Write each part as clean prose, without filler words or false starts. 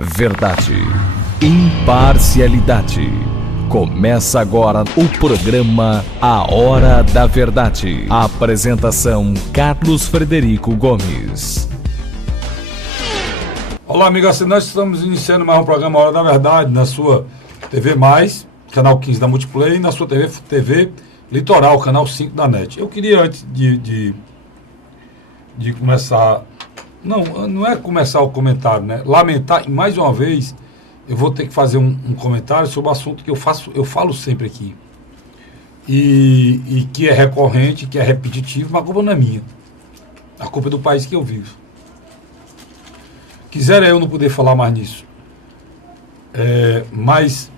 Verdade, imparcialidade. Começa agora o programa A Hora da Verdade. A apresentação: Carlos Frederico Gomes. Olá, amigos, nós estamos iniciando mais um programa A Hora da Verdade na sua TV+, canal 15 da Multiplay, e na sua TV Litoral, canal 5 da NET. Eu queria, antes de começar... Não é começar o comentário, né? Lamentar, e mais uma vez, eu vou ter que fazer um comentário sobre o assunto que eu falo sempre aqui. E que é recorrente, que é repetitivo, mas a culpa não é minha. A culpa é do país que eu vivo. Quisera eu não poder falar mais nisso. Mas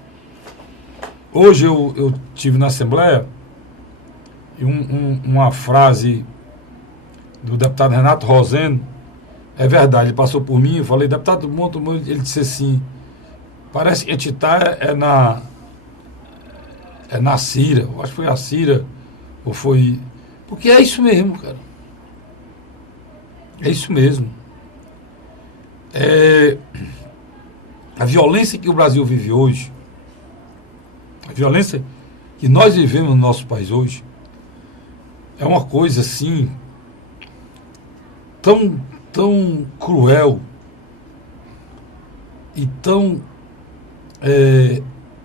hoje eu tive na Assembleia e uma frase do deputado Renato Rosendo. É verdade, ele passou por mim, eu falei, deputado Monto, ele disse assim, parece que a gente está na Cira, eu acho que foi a Cira, ou foi... Porque é isso mesmo, cara. É isso mesmo. A violência que o Brasil vive hoje, a violência que nós vivemos no nosso país hoje, é uma coisa assim, tão cruel e tão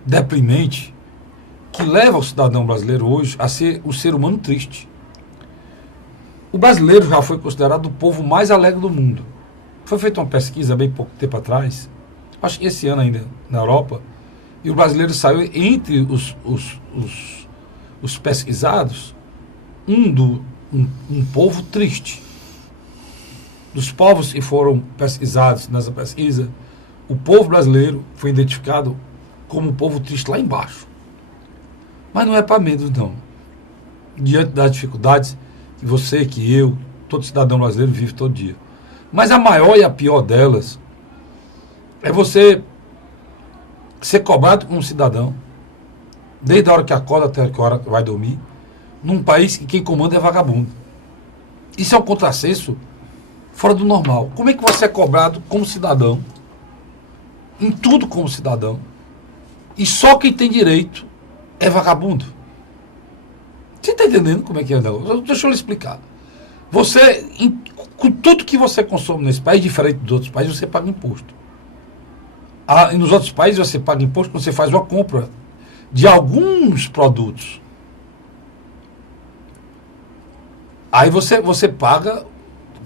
deprimente, que leva o cidadão brasileiro hoje a ser um ser humano triste. O brasileiro já foi considerado o povo mais alegre do mundo. Foi feita uma pesquisa bem pouco tempo atrás, acho que esse ano ainda, na Europa, e o brasileiro saiu entre os pesquisados um povo triste. Dos povos que foram pesquisados nessa pesquisa, o povo brasileiro foi identificado como um povo triste lá embaixo. Mas não é para menos, não. Diante das dificuldades que você, que eu, todo cidadão brasileiro vive todo dia. Mas a maior e a pior delas é você ser cobrado como um cidadão, desde a hora que acorda até a hora que vai dormir, num país que quem comanda é vagabundo. Isso é um contrassenso fora do normal. Como é que você é cobrado como cidadão, em tudo como cidadão, e só quem tem direito é vagabundo? Você está entendendo como é que é o negócio? Deixa eu lhe explicar. Você, com tudo que você consome nesse país, diferente dos outros países, você paga imposto. E nos outros países você paga imposto quando você faz uma compra de alguns produtos. Aí você paga...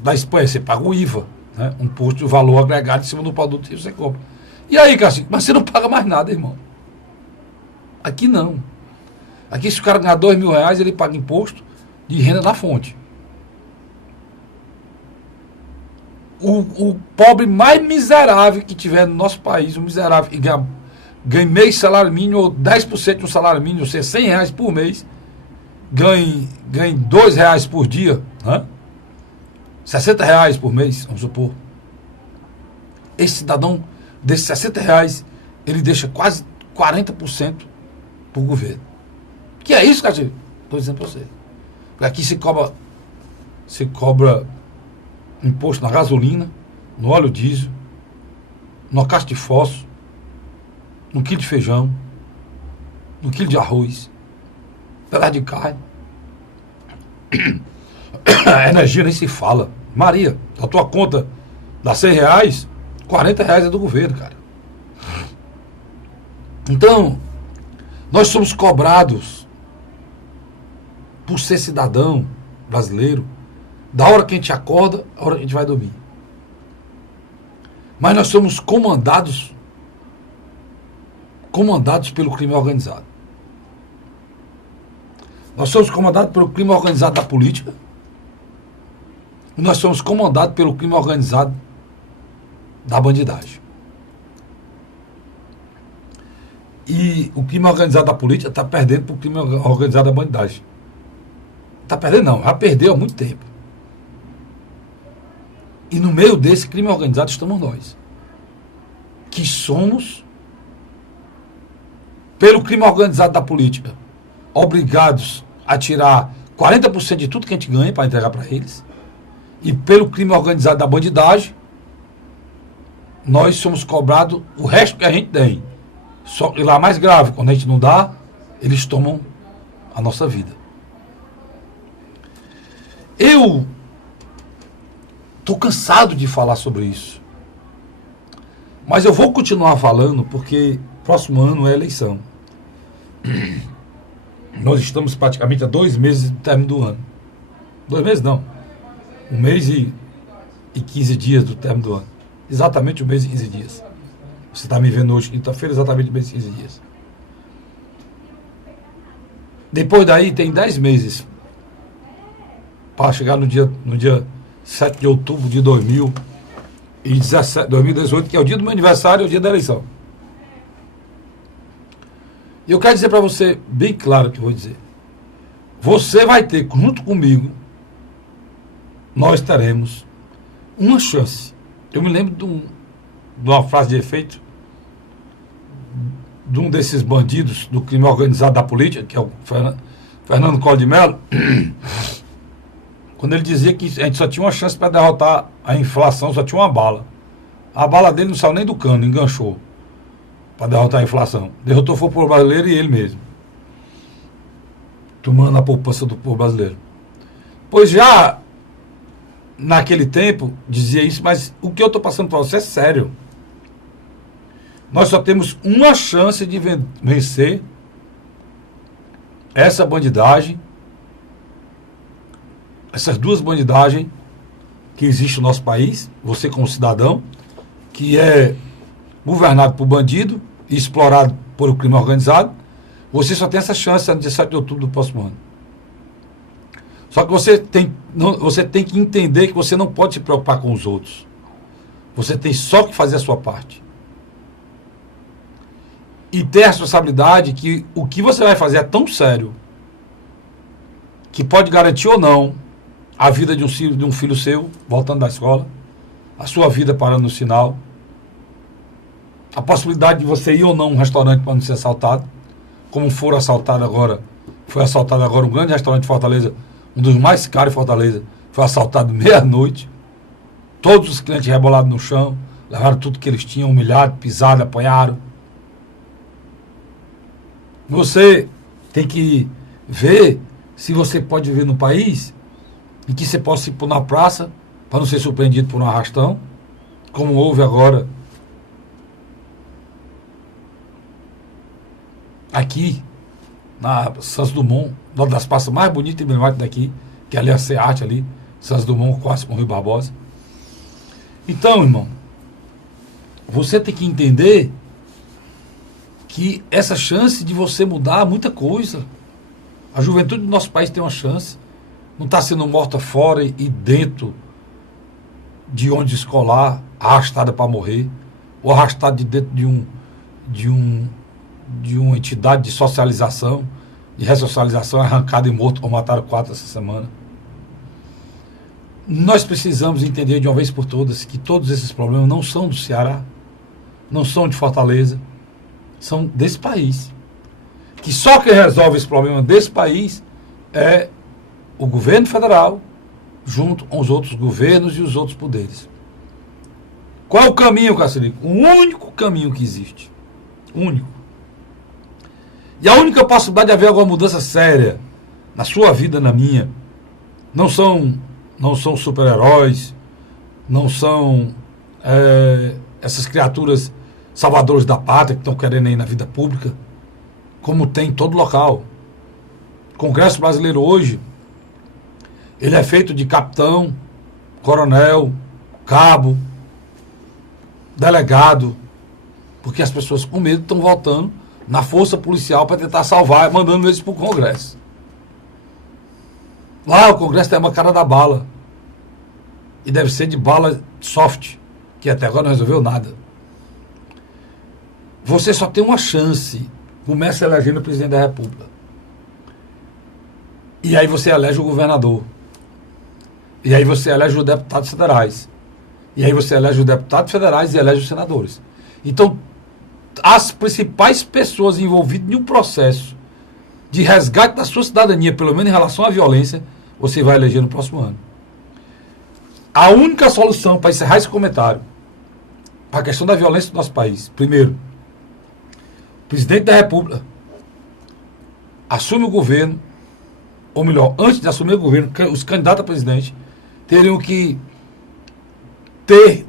Da Espanha, você paga o IVA, né? Um imposto de valor agregado em cima do produto que você compra. E aí, Cássio, mas você não paga mais nada, irmão. Aqui não. Aqui, se o cara ganhar R$2.000, ele paga imposto de renda na fonte. O pobre mais miserável que tiver no nosso país, o miserável que ganha meio salário mínimo, ou 10% do salário mínimo, ou seja, R$100 por mês, ganhe R$2 por dia, né? R$60 por mês, vamos supor. Esse cidadão, desses R$60, ele deixa quase 40% para o governo. Que é isso, cara? Estou dizendo para você. Porque aqui se cobra imposto na gasolina, no óleo diesel, na caixa de fósforo, no quilo de feijão, no quilo de arroz, pedaço de carne. A energia nem se fala. Maria, a tua conta dá R$100, R$40 é do governo, cara. Então, nós somos cobrados por ser cidadão brasileiro, da hora que a gente acorda, a hora que a gente vai dormir. Mas nós somos comandados pelo crime organizado. Nós somos comandados pelo crime organizado da política. E nós somos comandados pelo crime organizado da bandidagem. E o crime organizado da política está perdendo para o crime organizado da bandidagem. Está perdendo não, já perdeu há muito tempo. E no meio desse crime organizado estamos nós. Que somos, pelo crime organizado da política, obrigados a tirar 40% de tudo que a gente ganha para entregar para eles. E pelo crime organizado da bandidagem, nós somos cobrados o resto que a gente tem. E lá mais grave, quando a gente não dá, eles tomam a nossa vida. Eu estou cansado de falar sobre isso. Mas eu vou continuar falando porque próximo ano é eleição. Nós estamos praticamente a 2 meses do término do ano. 2 meses não. 1 mês e 15 dias do término do ano. Exatamente 1 mês e 15 dias. Você está me vendo hoje, quinta-feira, exatamente 1 mês e 15 dias. Depois daí tem 10 meses para chegar no dia 7 de outubro de 2018, que é o dia do meu aniversário, é o dia da eleição. E eu quero dizer para você, bem claro o que eu vou dizer. Você vai ter, junto comigo, nós teremos uma chance. Eu me lembro de uma frase de efeito de um desses bandidos do crime organizado da política, que é o Fernando Collor de Mello, quando ele dizia que a gente só tinha uma chance para derrotar a inflação, só tinha uma bala. A bala dele não saiu nem do cano, enganchou para derrotar a inflação. Derrotou foi o povo brasileiro e ele mesmo, tomando a poupança do povo brasileiro. Pois já naquele tempo dizia isso, mas o que eu estou passando para você é sério. Nós só temos uma chance de vencer essa bandidagem, essas duas bandidagens que existem no nosso país. Você como cidadão, que é governado por bandido e explorado por o crime organizado, você só tem essa chance no dia 7 de outubro do próximo ano. Só que você tem que entender que você não pode se preocupar com os outros. Você tem só que fazer a sua parte. E ter a responsabilidade que o que você vai fazer é tão sério que pode garantir ou não a vida de um filho seu voltando da escola, a sua vida parando no sinal, a possibilidade de você ir ou não a um restaurante para não ser assaltado, como foi assaltado agora um grande restaurante de Fortaleza, um dos mais caros de Fortaleza, foi assaltado meia-noite, todos os clientes rebolados no chão, levaram tudo que eles tinham, humilhado, pisado, apanharam. Você tem que ver se você pode viver num país em que você possa se pôr na praça para não ser surpreendido por um arrastão, como houve agora aqui na Santos Dumont, uma das praças mais bonitas e emblemáticas daqui, que ali é a SEAT ali, Santos Dumont, quase com o Rio Barbosa. Então, irmão, você tem que entender que essa chance de você mudar muita coisa. A juventude do nosso país tem uma chance. Não está sendo morta fora e dentro de onde escolar, arrastada para morrer, ou arrastada de dentro de uma entidade de socialização, de ressocialização, arrancado e morto, ou mataram 4 essa semana. Nós precisamos entender de uma vez por todas que todos esses problemas não são do Ceará, não são de Fortaleza, são desse país. Que só quem resolve esse problema desse país é o governo federal, junto com os outros governos e os outros poderes. Qual é o caminho, Cacilico? O único caminho que existe. Único. E a única possibilidade de haver alguma mudança séria na sua vida, na minha, não são super-heróis, não são essas criaturas salvadores da pátria que estão querendo ir na vida pública, como tem em todo local. O Congresso brasileiro hoje, ele é feito de capitão, coronel, cabo, delegado, porque as pessoas com medo estão voltando na força policial para tentar salvar, mandando eles para o Congresso. Lá o Congresso tem uma cara da bala, e deve ser de bala soft, que até agora não resolveu nada. Você só tem uma chance. Começa elegendo o presidente da República. E aí você elege o governador. E aí você elege os deputados federais. E aí você elege os deputados federais e elege os senadores. Então, as principais pessoas envolvidas em um processo de resgate da sua cidadania, pelo menos em relação à violência, você vai eleger no próximo ano. A única solução, para encerrar esse comentário, a questão da violência do nosso país. Primeiro, o presidente da República assume o governo, ou melhor, antes de assumir o governo, os candidatos a presidente teriam que ter,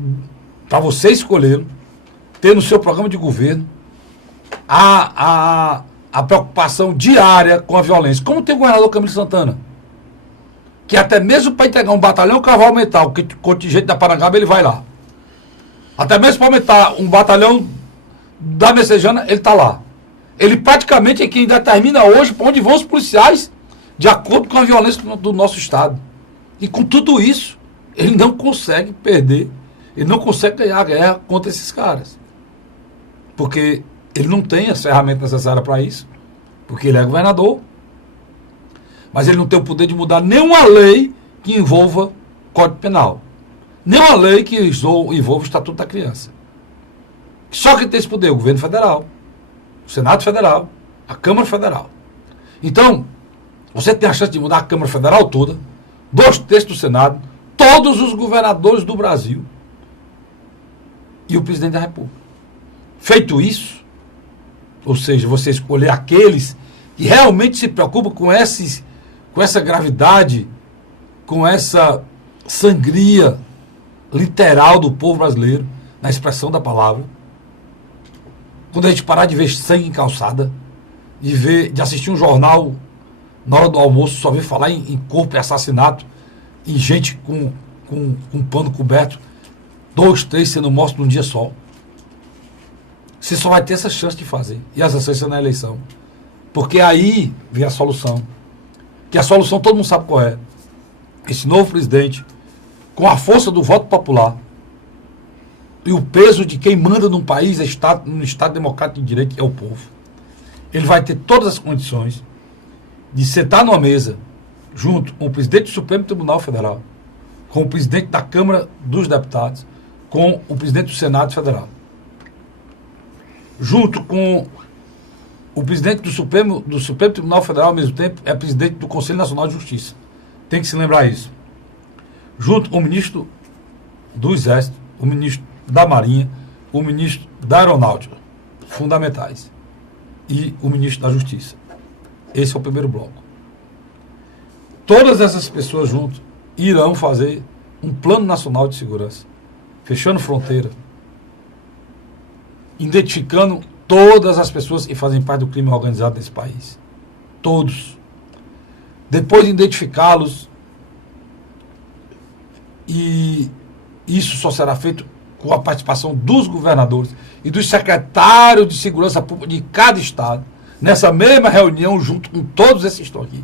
para você escolher, ter no seu programa de governo a preocupação diária com a violência. Como tem o governador Camilo Santana, que até mesmo para entregar um batalhão cavalo mental, que o contingente da Parangaba, ele vai lá. Até mesmo para aumentar um batalhão da Messejana, ele está lá. Ele praticamente é quem determina hoje para onde vão os policiais, de acordo com a violência do nosso Estado. E com tudo isso, ele não consegue perder, ele não consegue ganhar a guerra contra esses caras. Porque ele não tem as ferramentas necessárias para isso, porque ele é governador, mas ele não tem o poder de mudar nenhuma lei que envolva Código Penal. Nenhuma lei que envolva o Estatuto da Criança. Só que tem esse poder o governo federal, o Senado Federal, a Câmara Federal. Então, você tem a chance de mudar a Câmara Federal toda, 2/3 do Senado, todos os governadores do Brasil e o presidente da República. Feito isso, ou seja, você escolher aqueles que realmente se preocupam com essa gravidade, com essa sangria literal do povo brasileiro, na expressão da palavra. Quando a gente parar de ver sangue em calçada, de assistir um jornal na hora do almoço, só ver falar em corpo e assassinato, em gente com pano coberto, 2, 3 sendo mortos num dia só. Você só vai ter essa chance de fazer. E essa chance é na eleição. Porque aí vem a solução. Que a solução todo mundo sabe qual é. Esse novo presidente, com a força do voto popular e o peso de quem manda num país, num Estado democrático de direito, é o povo. Ele vai ter todas as condições de sentar numa mesa, junto com o presidente do Supremo Tribunal Federal, com o presidente da Câmara dos Deputados, com o presidente do Senado Federal, junto com o presidente do Supremo Tribunal Federal, ao mesmo tempo, é presidente do Conselho Nacional de Justiça. Tem que se lembrar isso. Junto com o ministro do Exército, o ministro da Marinha, o ministro da Aeronáutica, fundamentais, e o ministro da Justiça. Esse é o primeiro bloco. Todas essas pessoas juntas irão fazer um plano nacional de segurança, fechando fronteira, identificando todas as pessoas que fazem parte do crime organizado nesse país. Todos. Depois de identificá-los, e isso só será feito com a participação dos governadores e dos secretários de segurança pública de cada estado, nessa mesma reunião, junto com todos esses que estão aqui,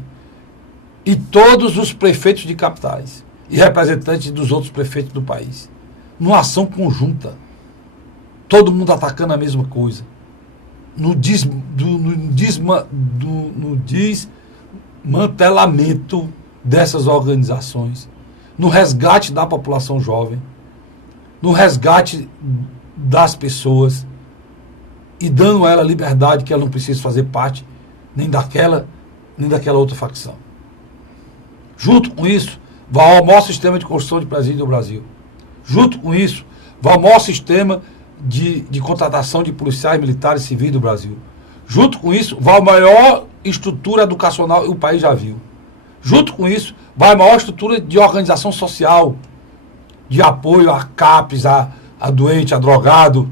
e todos os prefeitos de capitais, e representantes dos outros prefeitos do país, numa ação conjunta, todo mundo atacando a mesma coisa, no desmantelamento dessas organizações, no resgate da população jovem, no resgate das pessoas e dando a ela liberdade que ela não precisa fazer parte nem daquela outra facção. Junto com isso, vai ao maior sistema de construção de presídio do Brasil. Junto com isso, vai ao maior sistema de contratação de policiais, militares e civis do Brasil. Junto com isso, vai a maior estrutura educacional que o país já viu. Junto com isso, vai a maior estrutura de organização social, de apoio a CAPES, a doente, a drogado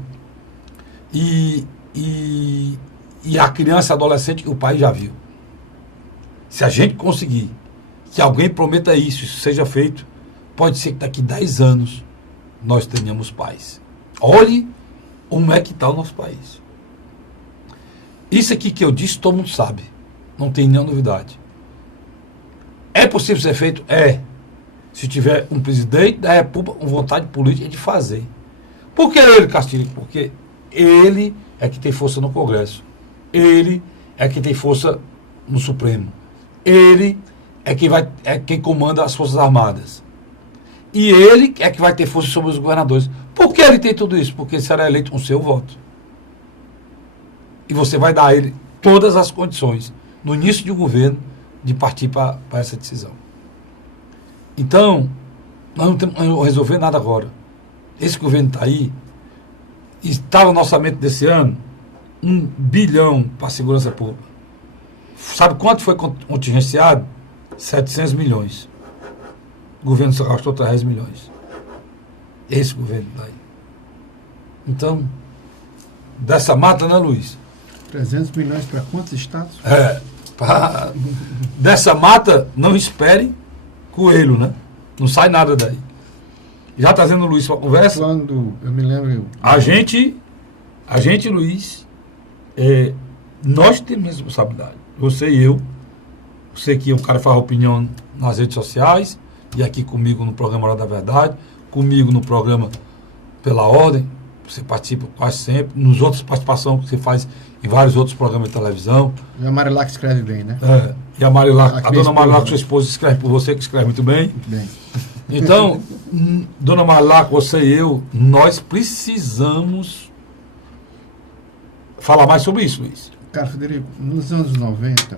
e a criança e adolescente que o país já viu. Se a gente conseguir que alguém prometa isso seja feito, pode ser que daqui 10 anos nós tenhamos paz. Olhe como é que está o nosso país. Isso aqui que eu disse, todo mundo sabe. Não tem nenhuma novidade. É possível ser feito? É. Se tiver um presidente da República com vontade política de fazer. Por que ele, Castilho? Porque ele é que tem força no Congresso. Ele é que tem força no Supremo. Ele é quem comanda as Forças Armadas. E ele é que vai ter força sobre os governadores. Por que ele tem tudo isso? Porque ele será eleito com o seu voto. E você vai dar a ele todas as condições, no início de um governo, de partir para essa decisão. Então, nós não temos que resolver nada agora. Esse governo está aí, está no orçamento desse ano 1 bilhão para a segurança pública. Sabe quanto foi contingenciado? 700 milhões. O governo só gastou 300 milhões. Esse governo daí. Então, dessa mata, né, Luiz? 300 milhões para quantos estados? Dessa mata, não espere coelho, né? Não sai nada daí. Já trazendo o Luiz para a conversa. Quando, eu me lembro... A gente, Luiz, nós temos responsabilidade. Você e eu. Você que é um cara que faz opinião nas redes sociais, e aqui comigo no programa Hora da Verdade, comigo no programa Pela Ordem, você participa quase sempre, nos outros participações que você faz em vários outros programas de televisão. E a Marilac escreve bem, né? E a Marilac, a dona Marilac, sua esposa, escreve por você, que escreve muito bem. Muito bem. Então, dona Marilac, você e eu, nós precisamos falar mais sobre isso, Luiz. Cara, Frederico, nos anos 90,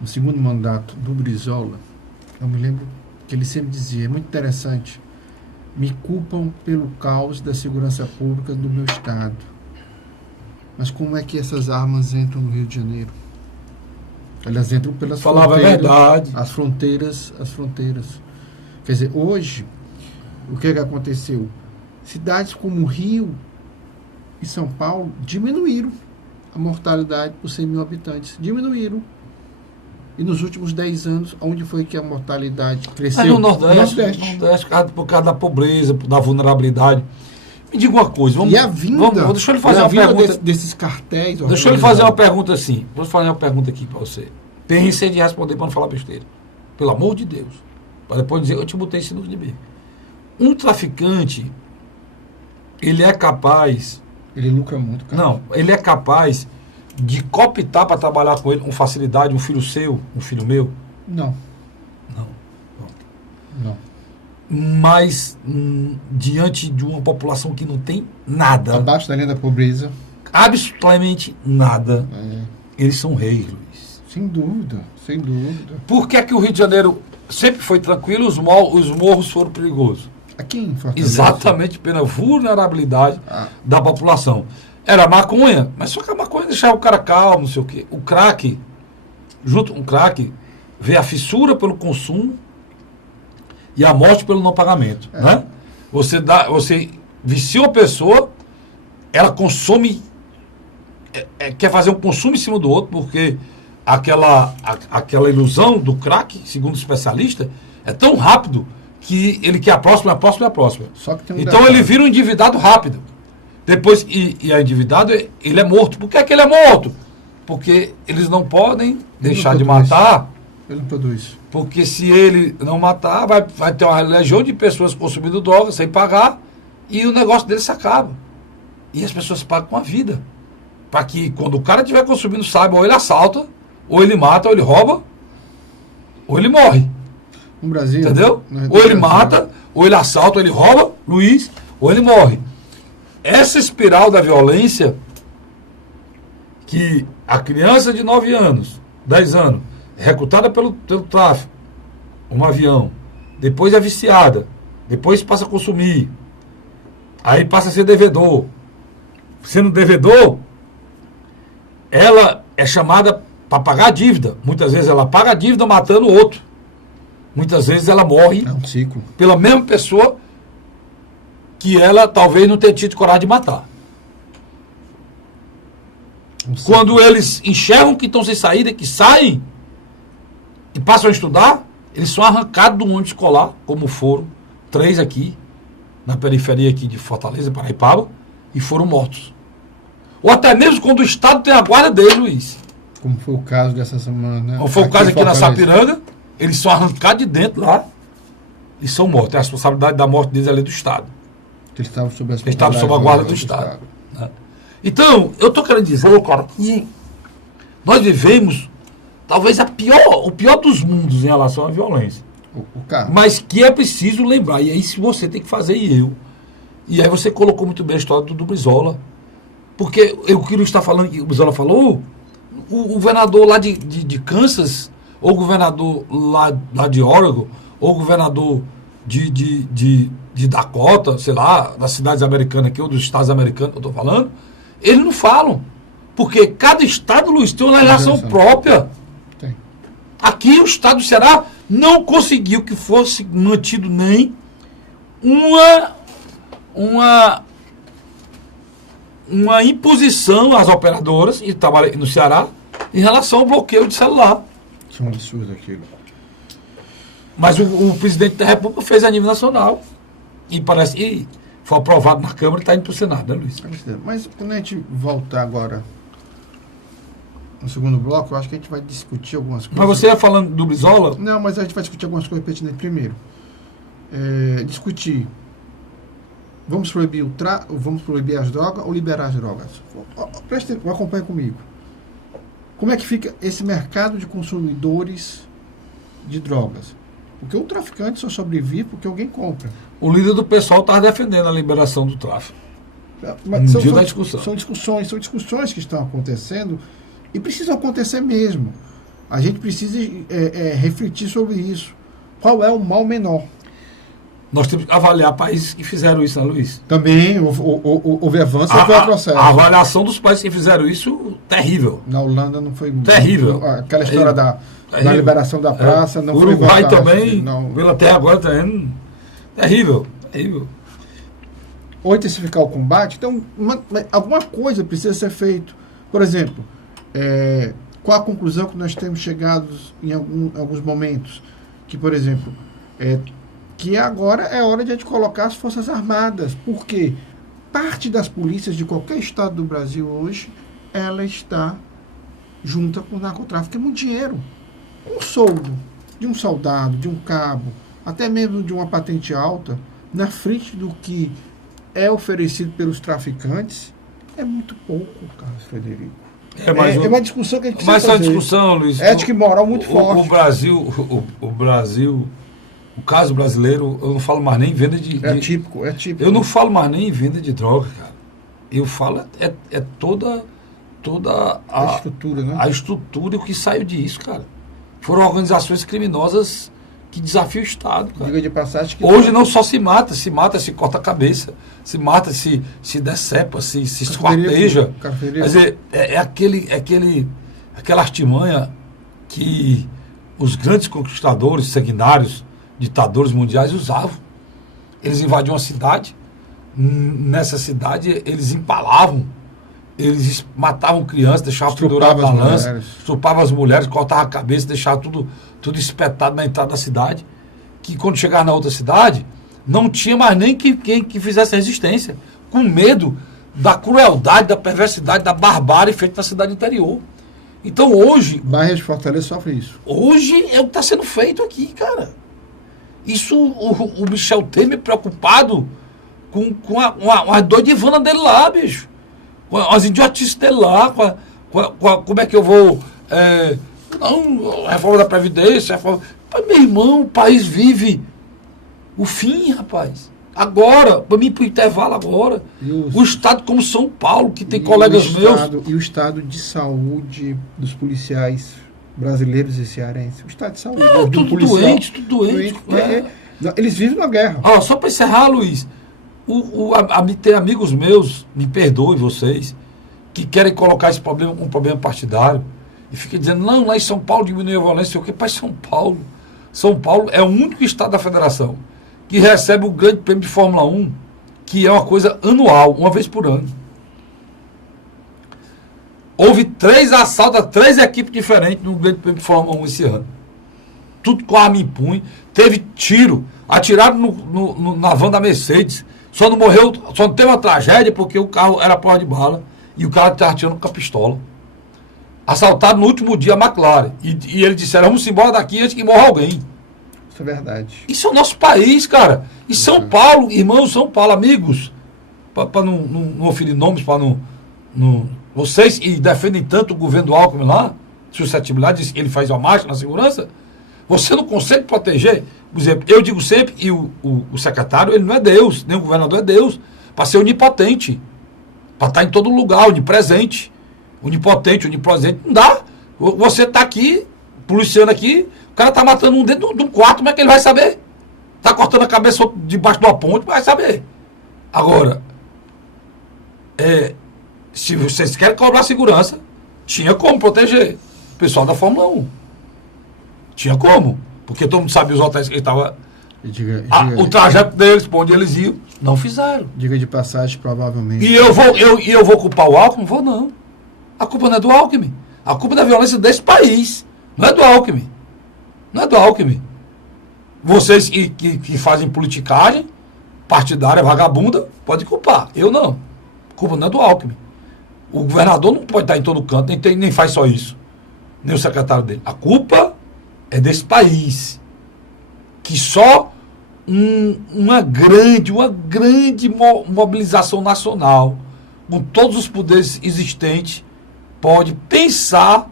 no segundo mandato do Brizola, eu me lembro que ele sempre dizia, é muito interessante, me culpam pelo caos da segurança pública do meu estado. Mas como é que essas armas entram no Rio de Janeiro? Elas entram pelas Falava fronteiras. a verdade. As fronteiras. Quer dizer, hoje, o que aconteceu? Cidades como Rio e São Paulo diminuíram a mortalidade por 100 mil habitantes. Diminuíram. E nos últimos 10 anos, onde foi que a mortalidade cresceu? No Nordeste, por causa da pobreza, da vulnerabilidade. Me diga uma coisa. E a vinda, deixa eu lhe fazer uma pergunta. Desses cartéis. Deixa eu lhe fazer uma pergunta assim. Vou fazer uma pergunta aqui para você. Pense de responder para não falar besteira. Pelo amor de Deus. Para depois dizer, eu te botei esse de B. Um traficante, ele é capaz... Ele lucra muito, cara. Não, ele é capaz de cooptar para trabalhar com ele com facilidade, um filho seu, um filho meu? Não. Mas diante de uma população que não tem nada, abaixo da linha da pobreza, absolutamente nada, eles são reis, Luiz. Sem dúvida. Por que é que o Rio de Janeiro sempre foi tranquilo, os morros foram perigosos? Aqui em Fortaleza. Exatamente pela vulnerabilidade da população. Era maconha, mas só que a maconha deixava o cara calmo, não sei o quê. O crack, junto com o crack, vê a fissura pelo consumo e a morte pelo não pagamento. Né? Você vicia uma pessoa, ela consome, quer fazer um consumo em cima do outro, porque aquela ilusão do crack, segundo o especialista, é tão rápido que ele quer a próxima. Só que tem então ele vira um endividado rápido. Depois, e a endividado, ele é morto. Por que é que ele é morto? Porque eles não podem deixar de matar. Ele não produz. Porque se ele não matar, vai ter uma legião de pessoas consumindo droga sem pagar e o negócio dele se acaba. E as pessoas pagam com a vida. Para que quando o cara estiver consumindo, saiba, ou ele assalta, ou ele mata, ou ele rouba, ou ele morre. No Brasil. Entendeu? Ou ele mata, ou ele assalta, ou ele rouba, Luiz, ou ele morre. Essa espiral da violência, que a criança de 9 anos, 10 anos, é recrutada pelo tráfico, um avião, depois é viciada, depois passa a consumir, aí passa a ser devedor. Sendo devedor, ela é chamada para pagar a dívida. Muitas vezes ela paga a dívida matando o outro. Muitas vezes ela morre pela mesma pessoa que ela talvez não tenha tido coragem de matar. Quando eles enxergam que estão sem saída, que saem e passam a estudar, eles são arrancados do mundo escolar, como foram 3 aqui, na periferia aqui de Fortaleza, Paraipaba, e foram mortos. Ou até mesmo quando o Estado tem a guarda deles, Luiz. Como foi o caso dessa semana, né? Como foi o caso aqui na Sapiranga, eles são arrancados de dentro lá e são mortos. A responsabilidade da morte deles é ali do Estado. Eles estavam sob a guarda do Estado. Né? Então, eu estou querendo dizer, cara, que nós vivemos talvez o pior dos mundos em relação à violência. Mas que é preciso lembrar, e é isso que você tem que fazer e eu. E aí você colocou muito bem a história do Brizola. Porque o que ele está falando, que o Brizola falou, o governador lá de Kansas, ou o governador lá de Oregon, ou o governador de Dakota, sei lá, das cidades americanas aqui, ou dos estados americanos que eu estou falando, eles não falam. Porque cada estado, Luiz, tem uma legislação própria. Tem. Aqui o estado do Ceará não conseguiu que fosse mantido nem uma imposição às operadoras e trabalha no Ceará em relação ao bloqueio de celular. Isso é um absurdo aquilo. Mas o presidente da República fez a nível nacional e parece que foi aprovado na Câmara e está indo para o Senado, né, Luiz? Mas quando a gente voltar agora no segundo bloco, eu acho que a gente vai discutir algumas coisas. Mas você ia falando do Brizola? Não, mas a gente vai discutir algumas coisas pertinentes primeiro. Discutir. Vamos proibir as drogas ou liberar as drogas? Preste atenção, acompanhe comigo. Como é que fica esse mercado de consumidores de drogas? Porque o traficante só sobrevive porque alguém compra. O líder do pessoal está defendendo a liberação do tráfico. Mas No dia da discussão. São discussões que estão acontecendo e precisam acontecer mesmo. A gente precisa refletir sobre isso. Qual é o mal menor? Nós temos que avaliar países que fizeram isso, né, Luiz? Também houve avanço e houve processo. A avaliação dos países que fizeram isso, terrível. Na Holanda não foi... Terrível. Aquela história da liberação da praça não foi... Uruguai também, não. até agora também. Terrível. Terrível. Ou intensificar o combate. Então, alguma coisa precisa ser feita. Por exemplo, qual a conclusão que nós temos chegado em alguns momentos? Que, por exemplo... que agora é hora de a gente colocar as Forças Armadas, porque parte das polícias de qualquer estado do Brasil hoje, ela está junta com o narcotráfico. É muito dinheiro. Um soldo de um soldado, de um cabo, até mesmo de uma patente alta, na frente do que é oferecido pelos traficantes, é muito pouco, Carlos Frederico. É uma discussão que a gente precisa fazer. Mas essa discussão, Luiz... Ética e moral muito forte. O Brasil... O caso brasileiro, eu não falo mais nem em venda de... É típico. Eu não falo mais nem em venda de droga, cara. Eu falo toda a estrutura, né? A estrutura e o que saiu disso, cara. Foram organizações criminosas que desafiam o Estado, cara. Diga de passagem que... Hoje não só se mata, se corta a cabeça, se mata, se decepa, se esquarteja. Quer dizer, aquela artimanha que os grandes conquistadores, sanguinários, ditadores mundiais usavam. Eles invadiam uma cidade, nessa cidade eles empalavam, eles matavam crianças, deixavam pendurado na lança, estrupavam as mulheres, cortavam a cabeça, deixavam tudo espetado na entrada da cidade, que quando chegava na outra cidade, não tinha mais nem quem fizesse resistência, com medo da crueldade, da perversidade, da barbárie feita na cidade interior. Então hoje... Bairros de Fortaleza sofre isso. Hoje é o que está sendo feito aqui, cara. Isso, o Michel Temer preocupado com uma doidivana dele lá, bicho. Com as idiotices dele lá, como é que eu vou... reforma da Previdência, meu irmão, o país vive o fim, rapaz. Agora, para mim, para o intervalo agora. O estado como São Paulo, que tem colegas meus... E o estado de saúde dos policiais brasileiros e cearenses. O estado de saúde. Tudo doente. Eles vivem uma guerra. Só para encerrar, Luiz, tem amigos meus, me perdoem vocês, que querem colocar esse problema como um problema partidário, e fica dizendo, não, lá em São Paulo diminuiu a violência, o que? Para São Paulo é o único estado da federação que recebe o grande prêmio de Fórmula 1, que é uma coisa anual, uma vez por ano. Houve 3 assaltos a 3 equipes diferentes no grande prêmio de Fórmula 1 esse ano. Tudo com arma em punho. Teve tiro, atiraram na van da Mercedes. Só não teve uma tragédia porque o carro era prova de bala e o cara estava atirando com a pistola. Assaltaram no último dia a McLaren. E eles disseram, vamos embora daqui antes que morra alguém. Isso é verdade. Isso é o nosso país, cara. E São Paulo, irmãos, São Paulo, amigos, para não oferir nomes, para não... Vocês que defendem tanto o governo do Alckmin lá, suscetibilidade, ele faz uma marcha na segurança, você não consegue proteger. Por exemplo, eu digo sempre, e o secretário, ele não é Deus, nem o governador é Deus, para ser onipotente, para estar em todo lugar, onipresente, onipotente, onipresente, não dá. Você está aqui, policiando aqui, o cara está matando um dentro de um quarto, como é que ele vai saber? Está cortando a cabeça debaixo de uma ponte, vai saber. Agora, se vocês querem cobrar segurança, tinha como proteger o pessoal da Fórmula 1. Tinha como. Porque todo mundo sabe os hotéis que ele estava... o trajeto deles, para onde eles iam, não fizeram. Diga de passagem, provavelmente. E eu vou culpar o Alckmin? Vou não. A culpa não é do Alckmin. A culpa é da violência desse país. Não é do Alckmin. Não é do Alckmin. Vocês que fazem politicagem partidária, vagabunda, podem culpar. Eu não. A culpa não é do Alckmin. O governador não pode estar em todo canto, nem faz só isso. Nem o secretário dele. A culpa é desse país. Que só uma grande mobilização nacional, com todos os poderes existentes, pode pensar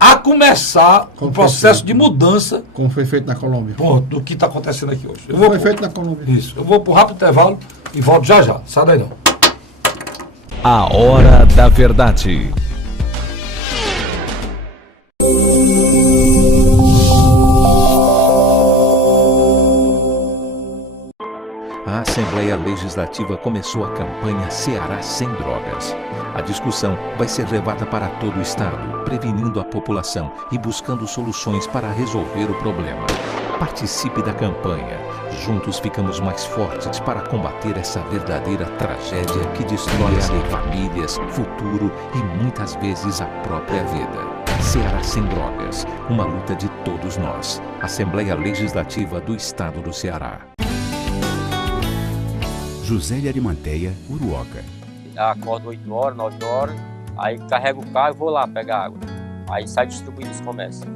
a começar o processo de mudança. Como foi feito na Colômbia. Do que está acontecendo aqui hoje. Foi feito na Colômbia. Isso. Eu vou para o rápido intervalo e volto já já. Sai daí não. A Hora da Verdade. A Assembleia Legislativa começou a campanha Ceará Sem Drogas. A discussão vai ser levada para todo o estado, prevenindo a população e buscando soluções para resolver o problema. Participe da campanha. Juntos ficamos mais fortes para combater essa verdadeira tragédia que destrói famílias, futuro e muitas vezes a própria vida. Ceará Sem Drogas, uma luta de todos nós. Assembleia Legislativa do Estado do Ceará. José de Arimanteia, Uruoca. Acordo 8 horas, 9 horas, aí carrego o carro e vou lá pegar água. Aí sai distribuindo os comércios.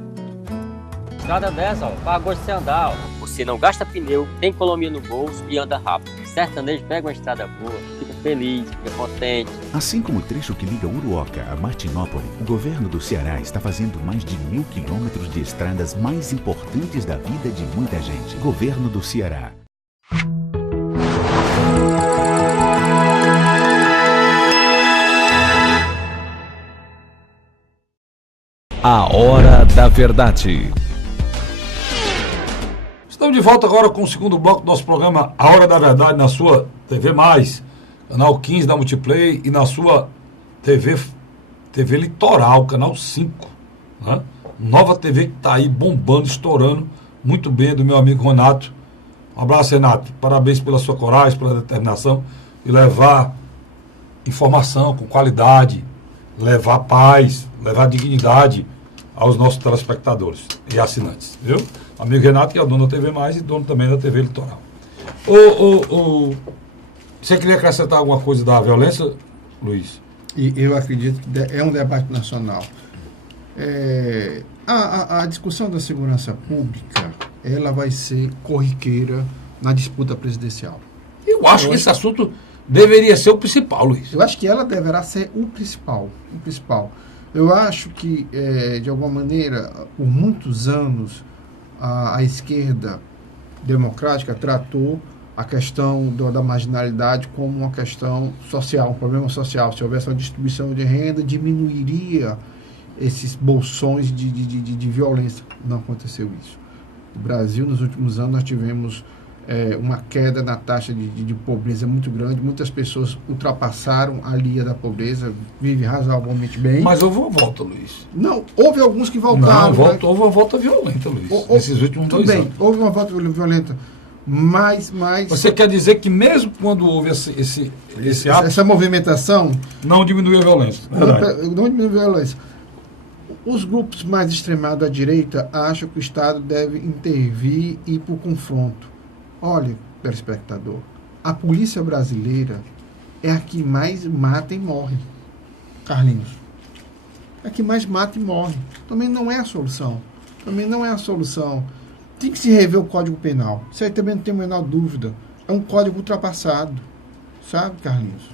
Estrada dessa, faz gosto de você andar. Você não gasta pneu, tem economia no bolso e anda rápido. Sertanejo pega uma estrada boa, fica feliz, fica contente. Assim como o trecho que liga Uruoca a Martinópole, o governo do Ceará está fazendo mais de 1.000 quilômetros de estradas mais importantes da vida de muita gente. Governo do Ceará. A Hora da Verdade. Estamos de volta agora com o segundo bloco do nosso programa A Hora da Verdade, na sua TV+, canal 15 da Multiplay, e na sua TV Litoral, canal 5. Né? Nova TV que está aí bombando, estourando muito bem, do meu amigo Renato. Um abraço, Renato. Parabéns pela sua coragem, pela determinação de levar informação com qualidade, levar paz, levar dignidade aos nossos telespectadores e assinantes, viu? Amigo Renato, que é o dono da TV+, e dono também da TV Litoral. Você queria acrescentar alguma coisa da violência, Luiz? E eu acredito que é um debate nacional. A discussão da segurança pública, ela vai ser corriqueira na disputa presidencial. Eu acho que esse assunto deveria ser o principal, Luiz. Eu acho que ela deverá ser o principal. Eu acho que, de alguma maneira, por muitos anos, a esquerda democrática tratou a questão da marginalidade como uma questão social, um problema social. Se houvesse uma distribuição de renda, diminuiria esses bolsões de violência. Não aconteceu isso. No Brasil, nos últimos anos, nós tivemos uma queda na taxa de pobreza muito grande. Muitas pessoas ultrapassaram a linha da pobreza, vivem razoavelmente bem. Mas houve uma volta, Luiz. Não, houve alguns que voltaram. Não, houve uma volta violenta, Luiz, nesses últimos 2 anos. Houve uma volta violenta, mas... Você quer dizer que mesmo quando houve esse ato... Essa movimentação... Não diminuiu a violência. Não diminuiu a violência. Os grupos mais extremados da direita acham que o Estado deve intervir e ir para o confronto. Olha, telespectador, a polícia brasileira é a que mais mata e morre. Carlinhos. É a que mais mata e morre. Também não é a solução. Tem que se rever o Código Penal. Isso aí também não tem a menor dúvida. É um código ultrapassado. Sabe, Carlinhos?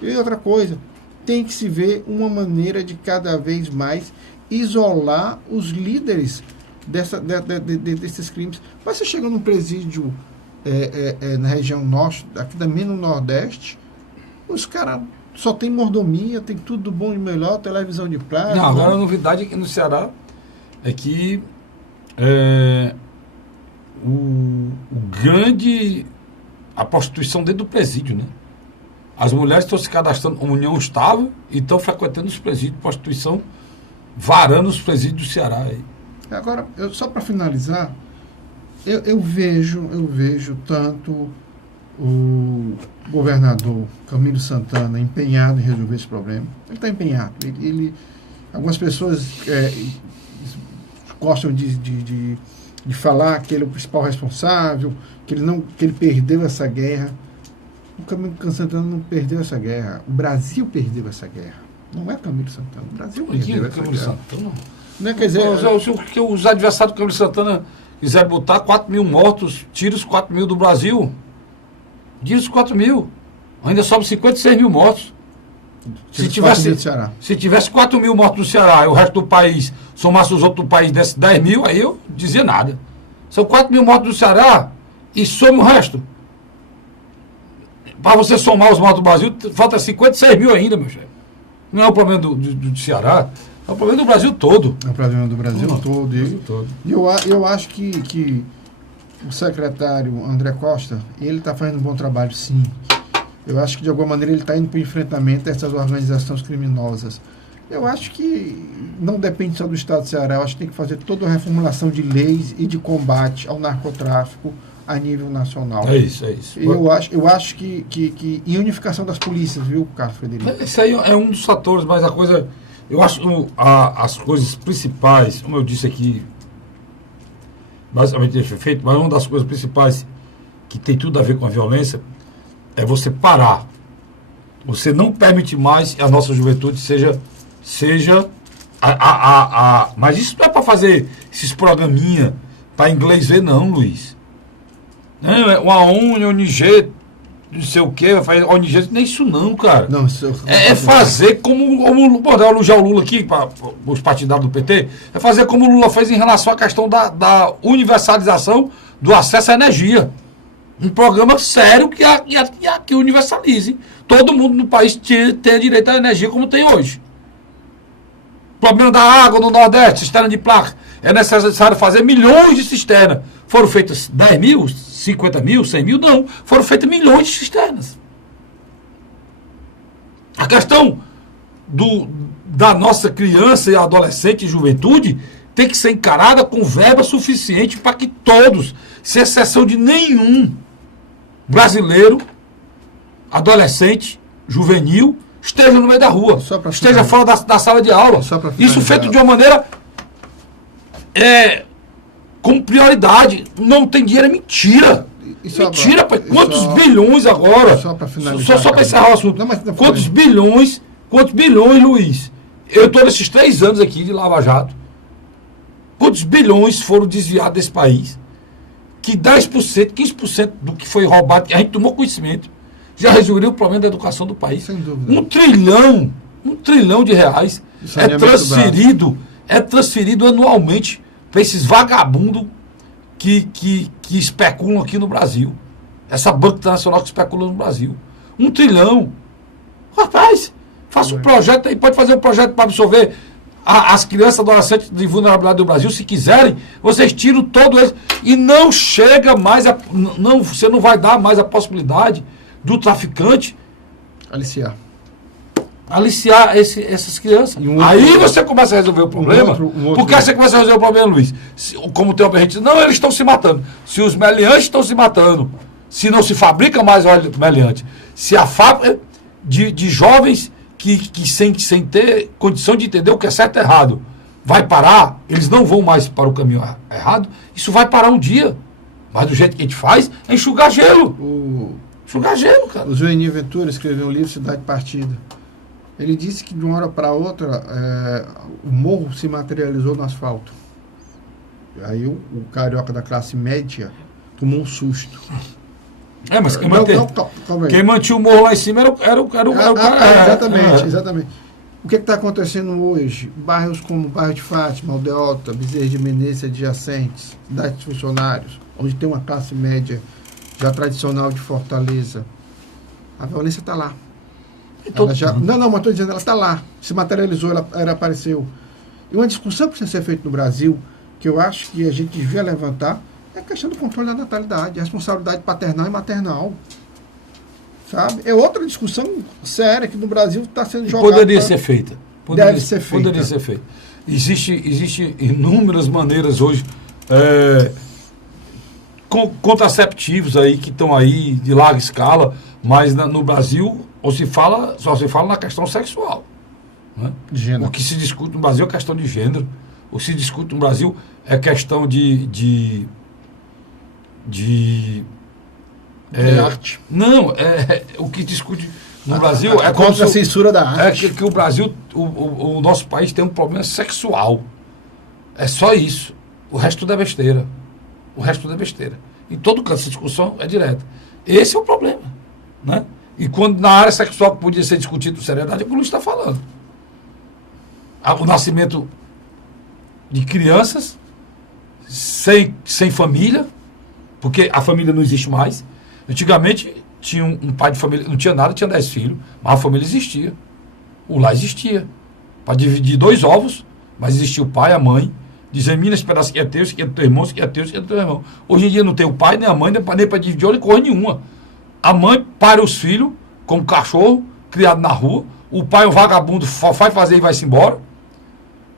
E outra coisa, tem que se ver uma maneira de cada vez mais isolar os líderes desses crimes. Mas você chega num presídio na região norte, aqui também no Nordeste, os caras só tem mordomia, tem tudo bom e melhor, televisão de plástico. Não, agora a novidade aqui no Ceará é que a prostituição dentro do presídio, né? As mulheres estão se cadastrando como união estável e estão frequentando os presídios de prostituição, varando os presídios do Ceará. Aí. Agora, só para finalizar, eu vejo tanto o governador Camilo Santana empenhado em resolver esse problema. Ele está empenhado. Algumas pessoas gostam de falar que ele é o principal responsável, que ele perdeu essa guerra. O Camilo Santana não perdeu essa guerra. O Brasil perdeu essa guerra. Não é Camilo Santana. O Brasil perdeu essa Camilo guerra. Santana? Não é, quer dizer, se os adversários do Camilo Santana quiserem botar 4 mil mortos, tira os 4 mil do Brasil. Tira os 4 mil. Ainda sobram 56 mil mortos. Se tivesse 4 mil mortos no Ceará e o resto do país somasse os outros do país desse 10 mil, aí eu dizia nada. São 4 mil mortos no Ceará e some o resto. Para você somar os mortos do Brasil, falta 56 mil ainda, meu chefe. Não é o problema do Ceará, é o problema do Brasil todo. É o problema do Brasil todo. Brasil todo. E eu acho que o secretário André Costa, ele está fazendo um bom trabalho, sim. Eu acho que, de alguma maneira, ele está indo para o enfrentamento dessas organizações criminosas. Eu acho que não depende só do Estado do Ceará. Eu acho que tem que fazer toda a reformulação de leis e de combate ao narcotráfico a nível nacional. É isso. Eu acho que e unificação das polícias, viu, Carlos Frederico? Esse aí é um dos fatores, mas a coisa... Eu acho que as coisas principais, como eu disse aqui, basicamente deixa feito, mas uma das coisas principais que tem tudo a ver com a violência é você parar. Você não permite mais que a nossa juventude seja mas isso não é para fazer esses programinha para inglês ver, não, Luiz. Não, é uma ONU, ONG, não sei o que, ONG, nem isso não, cara. Não, é fazer como já o Lula aqui, para os partidários do PT, é fazer como o Lula fez em relação à questão da universalização do acesso à energia. Um programa sério que universalize. Todo mundo no país tenha direito à energia como tem hoje. Problema da água no Nordeste, cisterna de placa. É necessário fazer milhões de cisternas. Foram feitas 10 mil, 50 mil, 100 mil? Não. Foram feitas milhões de cisternas. A questão da nossa criança e adolescente e juventude tem que ser encarada com verba suficiente para que todos, sem exceção de nenhum brasileiro, adolescente, juvenil, esteja no meio da rua, esteja fora da sala de aula. Isso feito de uma maneira com prioridade. Não tem dinheiro, é mentira. Mentira, pai. Quantos bilhões agora? Só para finalizar. Só para encerrar o assunto. Não, quantos bilhões, Luiz? Eu estou nesses 3 anos aqui de Lava Jato. Quantos bilhões foram desviados desse país? Que 10%, 15% do que foi roubado, que a gente tomou conhecimento, já resolveu o problema da educação do país. Sem dúvida. 1 trilhão de reais é transferido anualmente para esses vagabundos que especulam aqui no Brasil. Essa banca internacional que especula no Brasil. 1 trilhão. Rapaz, faça um projeto aí, pode fazer um projeto para absorver as crianças e adolescentes de vulnerabilidade do Brasil. Se quiserem, vocês tiram todo eles. E não chega mais, você não vai dar mais a possibilidade do traficante aliciar essas crianças. Aí você começa a resolver o problema. Porque você começa a resolver o problema, Luiz. Como tem uma gente, não, eles estão se matando. Se os meliantes estão se matando, se não se fabrica mais óleo meliante, se a fábrica de jovens que sem ter condição de entender o que é certo e errado vai parar, eles não vão mais para o caminho errado, isso vai parar um dia. Mas do jeito que a gente faz, é enxugar gelo. Enxugar gelo, cara. O Joeni Ventura escreveu um livro, Cidade Partida. Ele disse que de uma hora para outra o morro se materializou no asfalto. Aí o carioca da classe média tomou um susto. Mas quem mantinha o morro lá em cima era o cara. Exatamente. O que está acontecendo hoje? Bairros como o bairro de Fátima, Aldeota, Bezerra de Menezes adjacentes, cidades de funcionários, onde tem uma classe média já tradicional de Fortaleza. A violência está lá. Mas estou dizendo, ela está lá. Se materializou, ela apareceu. E uma discussão que precisa ser feita no Brasil, que eu acho que a gente devia levantar, É a questão do controle da natalidade, a responsabilidade paternal e maternal. Sabe? É outra discussão séria que no Brasil está sendo jogada. Poderia ser feita. Deve ser feita. Poderia ser feita. Existe inúmeras maneiras hoje, contraceptivos aí que estão aí de larga escala, mas no Brasil só se fala na questão sexual. Né? O que se discute no Brasil é questão de gênero. O que se discute no Brasil é questão de arte. Não, o que discute no Brasil é contra a censura da arte. É que o Brasil, o nosso país tem um problema sexual. É só isso. O resto tudo é besteira. O resto tudo é besteira. Em todo canto essa discussão é direta. Esse é o problema. Né? E quando na área sexual que podia ser discutido com seriedade, é o que o Luiz está falando. O nascimento de crianças sem família, porque a família não existe mais. Antigamente tinha um pai de família, não tinha nada, tinha 10 filhos, mas a família existia. O lar existia. Para dividir 2 ovos, mas existia o pai, a mãe, dizendo, esse pedaço aqui é teu, esse aqui é do teu irmão, esse aqui é teu, esse aqui é do teu irmão. Hoje em dia não tem o pai, nem a mãe, nem para dividir olho e cor nenhuma. A mãe para os filhos, como cachorro, criado na rua. O pai é um vagabundo, vai fazer e vai-se embora.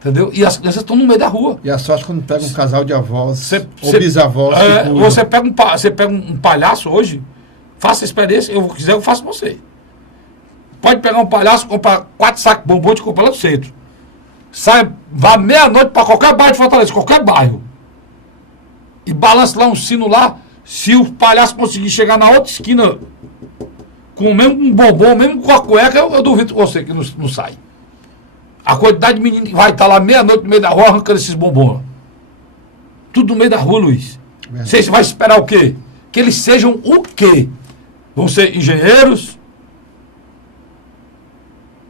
Entendeu? E as crianças estão no meio da rua. E a sorte quando pega um casal de avós ou bisavós. Você pega um palhaço hoje, faça a experiência, eu quiser, eu faço com você. Pode pegar um palhaço, comprar 4 sacos de bombom e comprar lá do centro. Vá meia-noite para qualquer bairro de Fortaleza, qualquer bairro. E balance lá um sino lá. Se o palhaço conseguir chegar na outra esquina com o mesmo bombom, mesmo com a cueca, eu duvido com você que não sai. A quantidade de menino que vai estar lá meia-noite no meio da rua arrancando esses bombons. Tudo no meio da rua, Luiz. Você vai esperar o quê? Que eles sejam o quê? Vão ser engenheiros,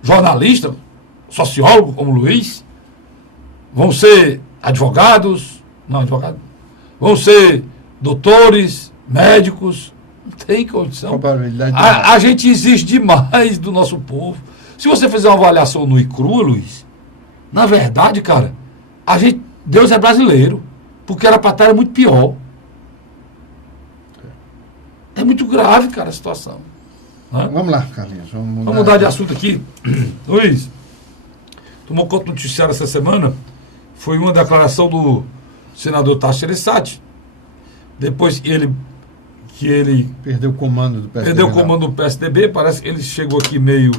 jornalistas, sociólogos como o Luiz? Vão ser advogados? Não, advogados. Vão ser doutores, médicos? Não tem condição. A gente exige demais do nosso povo. Se você fizer uma avaliação nua e crua, Luiz, na verdade, cara, Deus é brasileiro, porque era para estar muito pior. É muito grave, cara, a situação. Né? Vamos lá, Carlinhos. Vamos mudar de assunto aqui. Luiz, tomou conta do noticiário essa semana, foi uma declaração do senador Tasso Gereissati, depois que ele perdeu o comando do PSDB. Perdeu o comando do PSDB, parece que ele chegou aqui meio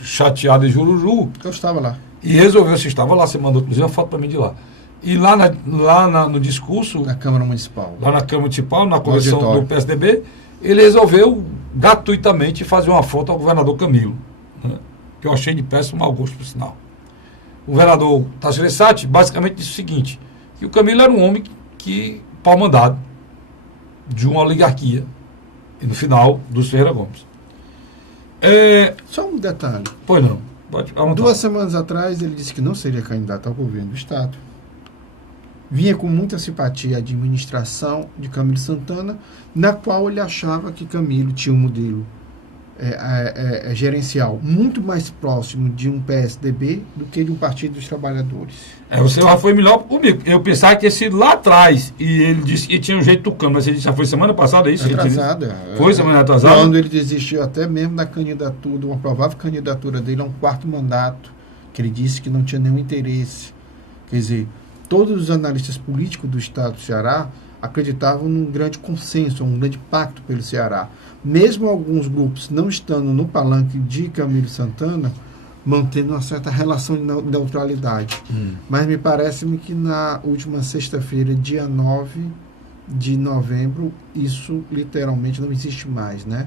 chateado em Jururu. Eu estava lá. E resolveu, você estava lá, você mandou inclusive uma foto para mim de lá. E lá no discurso... Na Câmara Municipal. Lá na Câmara Municipal, na convenção do PSDB, ele resolveu gratuitamente fazer uma foto ao governador Camilo. Né? Que eu achei de péssimo mau gosto, por sinal. O governador Tasso Gereissati basicamente disse o seguinte, que o Camilo era um homem que pau-mandado de uma oligarquia, e no final, dos Ferreira Gomes. Só um detalhe. Pois não. 2 semanas atrás ele disse que não seria candidato ao governo do Estado. Vinha com muita simpatia a administração de Camilo Santana, na qual ele achava que Camilo tinha um modelo gerencial muito mais próximo de um PSDB do que de um Partido dos Trabalhadores. Você já foi melhor comigo. Eu pensava que tinha sido lá atrás, e ele disse que tinha um jeito tucano, mas ele disse, já foi semana passada, é isso? Atrasada. Foi semana atrasada? Quando ele desistiu até mesmo da candidatura, de uma provável candidatura dele a um 4º mandato, que ele disse que não tinha nenhum interesse. Quer dizer, todos os analistas políticos do Estado do Ceará acreditavam num grande consenso, um grande pacto pelo Ceará. Mesmo alguns grupos não estando no palanque de Camilo Santana, mantendo uma certa relação de neutralidade. Mas me parece-me que na última sexta-feira, dia 9 de novembro, isso literalmente não existe mais, né?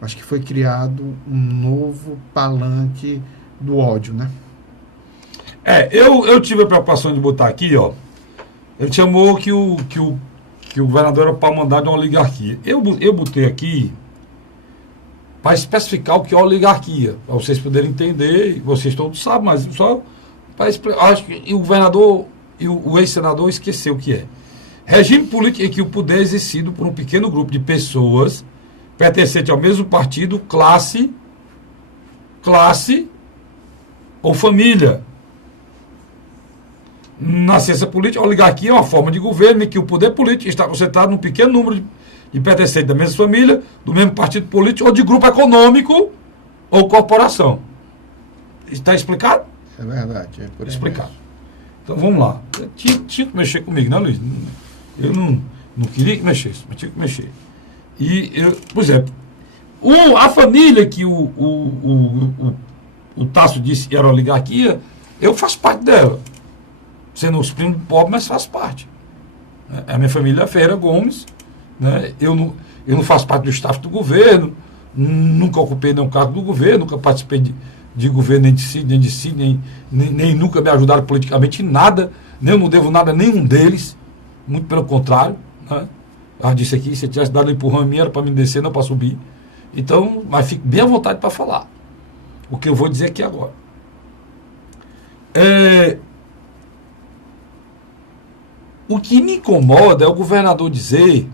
Acho que foi criado um novo palanque do ódio, né? Eu tive a preocupação de botar aqui, ó. Ele chamou que o governador era para mandar de uma oligarquia. Eu botei aqui para especificar o que é oligarquia, para vocês poderem entender, vocês todos sabem, mas só acho que o governador e o ex-senador esqueceu o que é. Regime político em que o poder é exercido por um pequeno grupo de pessoas pertencente ao mesmo partido, classe ou família. Na ciência política, a oligarquia é uma forma de governo em que o poder político está concentrado num pequeno número de pertencentes da mesma família, do mesmo partido político ou de grupo econômico ou corporação. Está explicado? É verdade. É por aí Explicado. mesmo. Então vamos lá. Tinha que mexer comigo, né, Luiz? Eu não queria que mexesse, mas tinha que mexer. E, por exemplo, a família que o Tasso disse que era oligarquia, eu faço parte dela. Sendo os primos pobres, mas faço parte. A minha família é Ferreira Gomes, né? Eu não faço parte do staff do governo, nunca ocupei nenhum cargo do governo, nunca participei de governo nem de si, nem nunca me ajudaram politicamente em nada, nem eu não devo nada a nenhum deles, muito pelo contrário, né? Eu disse aqui, se eu tivesse dado um empurrão em mim, era para me descer, não para subir. Então, mas fico bem à vontade para falar o que eu vou dizer aqui agora. O que me incomoda é o governador dizer,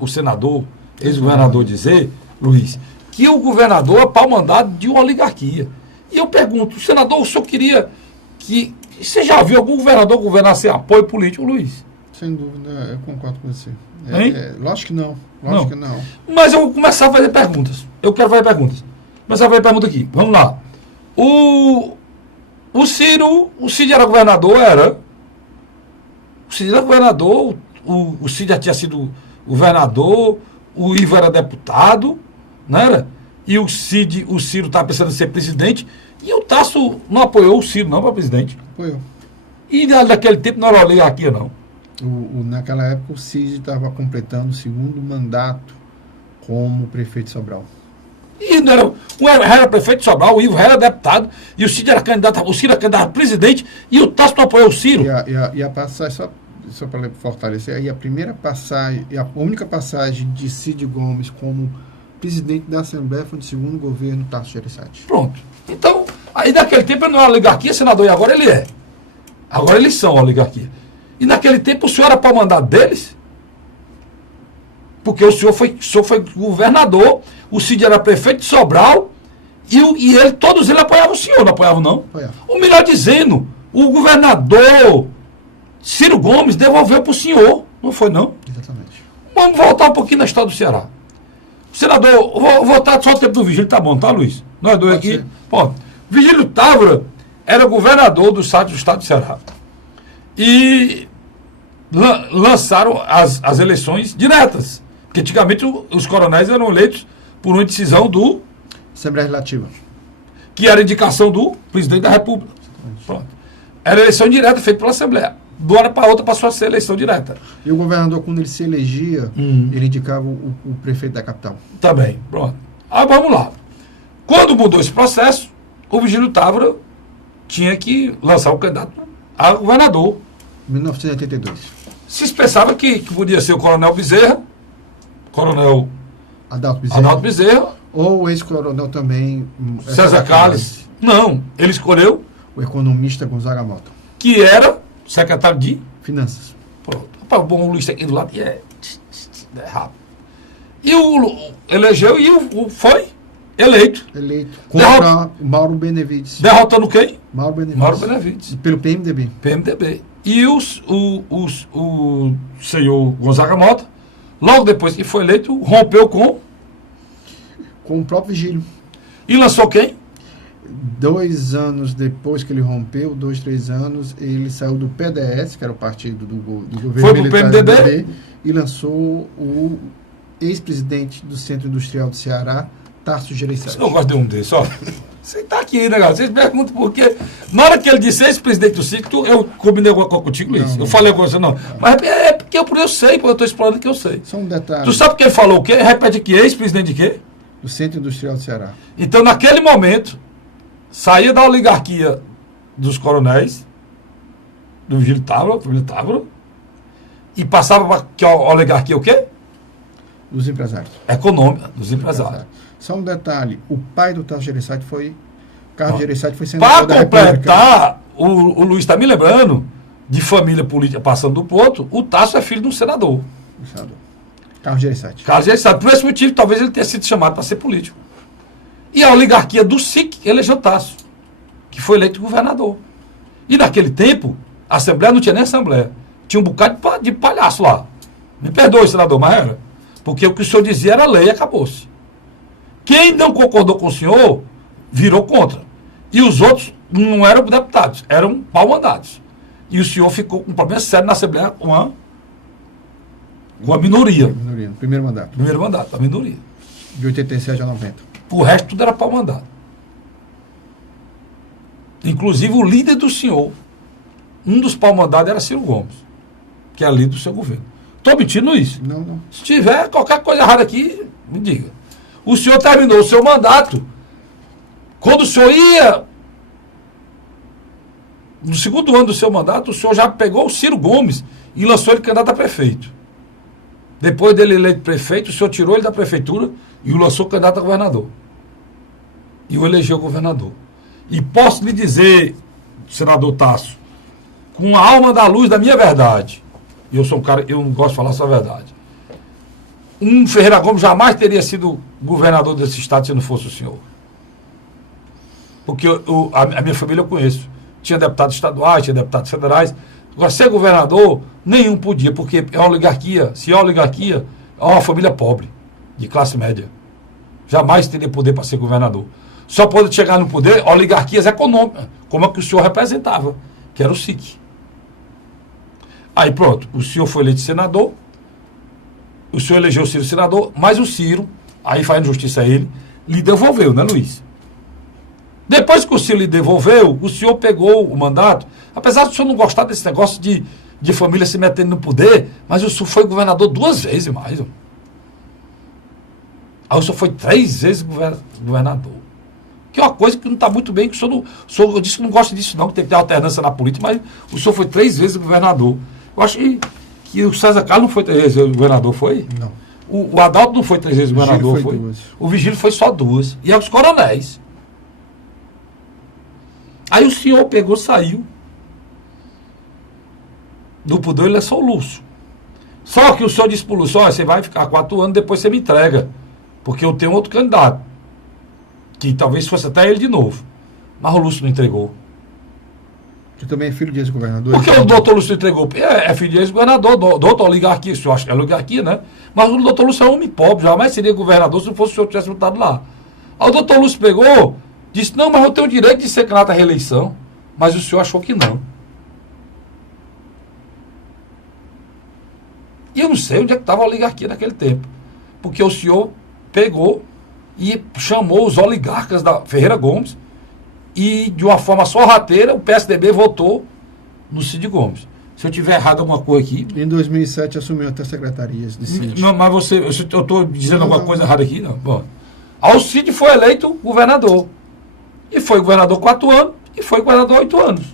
o senador, ex-governador dizer, Luiz, que o governador é pau-mandado de uma oligarquia. E eu pergunto, senador, o senhor queria que... Você já viu algum governador governar sem apoio político, Luiz? Sem dúvida, eu concordo com você. Lógico que não. Que não. Mas eu vou começar a fazer perguntas. Eu quero fazer perguntas. Começar a fazer pergunta aqui. Vamos lá. O Ciro era governador, era... O Cid era governador, o Cid já tinha sido governador, o Ivo era deputado, não era? E o Ciro estava pensando em ser presidente, e o Tasso não apoiou o Ciro não para presidente. Apoiou. E naquele tempo não era oligarquia, não. Naquela época o Cid estava completando o segundo mandato como prefeito de Sobral. E não era, o era prefeito de Sobral, o Ivo era deputado, e o Cid era candidato a presidente, e o Tasso não apoiou o Ciro. E a passagem, só para fortalecer, aí a primeira passagem, a única passagem de Cid Gomes como presidente da Assembleia foi do segundo governo Tasso Gereissati. Pronto. Então, aí naquele tempo ele não era oligarquia, senador, e agora ele é. Agora eles são oligarquia. E naquele tempo o senhor era para o mandato deles? Porque o senhor foi governador, o Cid era prefeito de Sobral, e todos eles apoiavam o senhor, não apoiavam não? Apoiava. Ou melhor dizendo, o governador Ciro Gomes devolveu para o senhor, não foi não? Exatamente. Vamos voltar um pouquinho na história do Ceará. Senador, vou voltar só o tempo do Vigílio, tá bom, tá, Luiz? Nós dois Pode aqui. ser. Bom, Vigílio Távora era governador do estado do Ceará. E lançaram as eleições diretas. Porque antigamente os coronéis eram eleitos por uma decisão do... Assembleia Legislativa. Que era indicação do presidente da República. Pronto. Era eleição direta feita pela Assembleia. De uma hora para outra passou a ser eleição direta. E o governador, quando ele se elegia, ele indicava o prefeito da capital. Tá bem, pronto. Aí vamos lá. Quando mudou esse processo, o Vigílio Távora tinha que lançar o candidato a governador. 1982. Se pensava que podia ser o Coronel Bezerra, Coronel Adalto Bezerra, ou o ex-coronel também, César Calles. Não, ele escolheu o economista Gonzaga Mota. Que era secretário de Finanças. Pronto. Bom, o Luiz está aqui do lado e é rápido. E elegeu e foi eleito. Contra Mauro Benevides. Derrotando quem? Mauro Benevides. Pelo PMDB. E o senhor Gonzaga Mota, logo depois que foi eleito, rompeu com o próprio Vigílio. E lançou quem? 2 anos depois que ele rompeu, 2, 3 anos, ele saiu do PDS, que era o partido do governo foi militar pro PMDB e lançou o ex-presidente do Centro Industrial do Ceará, Tasso Gereissati. Eu não gosto de um desses, ó. Você está aqui, né, galera? Vocês perguntam por quê. Na hora que ele disse ex-presidente do CIC, eu combinei alguma coisa contigo, Luiz? Eu falei alguma coisa, não. Mas é porque eu sei, porque eu estou explorando que eu sei. Só um detalhe. Tu sabe que ele falou o quê? Repete aqui, ex-presidente de quê? Do Centro Industrial do Ceará. Então, naquele momento, saía da oligarquia dos coronéis, do Vigílio Távora, e passava para que a oligarquia o quê? Dos empresários. Econômica, dos empresários. Só um detalhe, o pai do Tasso Gereissati foi... Carlos Gereissati foi senador da República. Para completar, o Luiz está me lembrando, de família política passando do ponto, o Tasso é filho de um senador. Carlos Gereissati. Por esse motivo, talvez ele tenha sido chamado para ser político. E a oligarquia do SIC elegeu Tasso, que foi eleito governador. E naquele tempo, A Assembleia não tinha nem Assembleia. Tinha um bocado de palhaço lá. Me perdoe, senador, mas era. Porque o que o senhor dizia era lei e acabou-se. Quem não concordou com o senhor, virou contra. E os outros não eram deputados, eram pau-mandados. E o senhor ficou com um problema sério na Assembleia com a minoria. Minoria, no primeiro mandato. Primeiro mandato, a minoria. De 87 a 90. O resto tudo era pau-mandado. Inclusive o líder do senhor, um dos pau-mandados era Ciro Gomes, que é líder do seu governo. Estou mentindo isso? Não. Se tiver qualquer coisa errada aqui, me diga. O senhor terminou o seu mandato. Quando o senhor ia, no segundo ano do seu mandato, o senhor já pegou o Ciro Gomes e lançou ele candidato a prefeito. Depois dele eleito prefeito, o senhor tirou ele da prefeitura e o lançou candidato a governador. E o elegeu governador. E posso lhe dizer, senador Tasso, com a alma da luz da minha verdade, e eu sou um cara, eu não gosto de falar só a verdade, Ferreira Gomes jamais teria sido governador desse estado se não fosse o senhor. Porque a minha família eu conheço. Tinha deputados estaduais, tinha deputados federais. Agora, ser governador, nenhum podia, porque é uma oligarquia. Se é uma oligarquia, é uma família pobre, de classe média. Jamais teria poder para ser governador. Só pode chegar no poder oligarquias econômicas, como a que o senhor representava, que era o SIC. Aí pronto, o senhor foi eleito senador, o senhor elegeu o Ciro senador, mas o Ciro, aí fazendo justiça a ele, lhe devolveu, né, Luiz? Depois que o Ciro lhe devolveu, o senhor pegou o mandato, apesar do senhor não gostar desse negócio de família se metendo no poder, mas o senhor foi governador 2 vezes mais. Aí o senhor foi 3 vezes governador. Que é uma coisa que não está muito bem, que o senhor disse que não gosta disso não, que tem que ter alternância na política, mas o senhor foi 3 vezes governador. Eu acho que o César Carlos não foi 3 vezes governador, foi? Não. O Adalto não foi 3 vezes governador, foi? 2. O Vigílio foi só 2. E os coronéis. Aí o senhor pegou, saiu do poder, ele é só o Lúcio. Só que o senhor disse para o Lúcio, você vai ficar 4 anos, depois você me entrega. Porque eu tenho outro candidato. Que talvez fosse até ele de novo. Mas o Lúcio não entregou. Você também é filho de ex-governador? Por que o doutor Lúcio entregou? É filho de ex-governador, da outra oligarquia, o senhor acha que é oligarquia, né? Mas o doutor Lúcio é um homem pobre, jamais seria governador se não fosse o senhor que tivesse lutado lá. Aí o doutor Lúcio pegou, disse, não, mas eu tenho o direito de ser candidato à reeleição. Mas o senhor achou que não. E eu não sei onde é que estava a oligarquia naquele tempo. Porque o senhor pegou e chamou os oligarcas da Ferreira Gomes e, de uma forma sorrateira, o PSDB votou no Cid Gomes. Se eu tiver errado alguma coisa aqui... Em 2007 assumiu até secretarias de Cid. Não, mas eu estou dizendo alguma coisa errada aqui? Não. Bom, aí o Cid foi eleito governador. E foi governador 4 anos e foi governador 8 anos.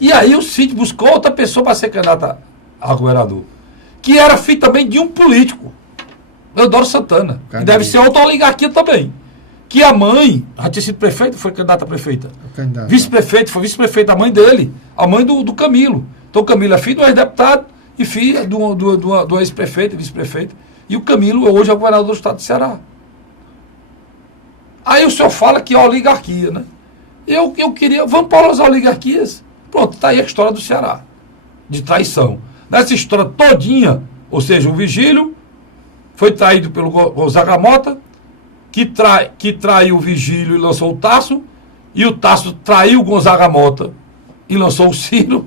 E aí o Cid buscou outra pessoa para ser candidata a governador. Que era filho também de um político. Eudoro Santana. Que deve ser outra oligarquia também. Que a mãe, já tinha sido prefeita, foi candidata a prefeita. Vice-prefeito, foi vice-prefeita, a mãe dele. A mãe do Camilo. Então o Camilo é filho do ex-deputado e filha do ex-prefeito, vice-prefeito. E o Camilo hoje é governador do estado de Ceará. Aí o senhor fala que é oligarquia, né? Eu queria, vamos para as oligarquias. Pronto, está aí a história do Ceará. De traição. Nessa história todinha, ou seja, o Vigílio foi traído pelo Gonzaga Mota, que traiu o Vigílio e lançou o Tasso, e o Tasso traiu o Gonzaga Mota e lançou o Ciro.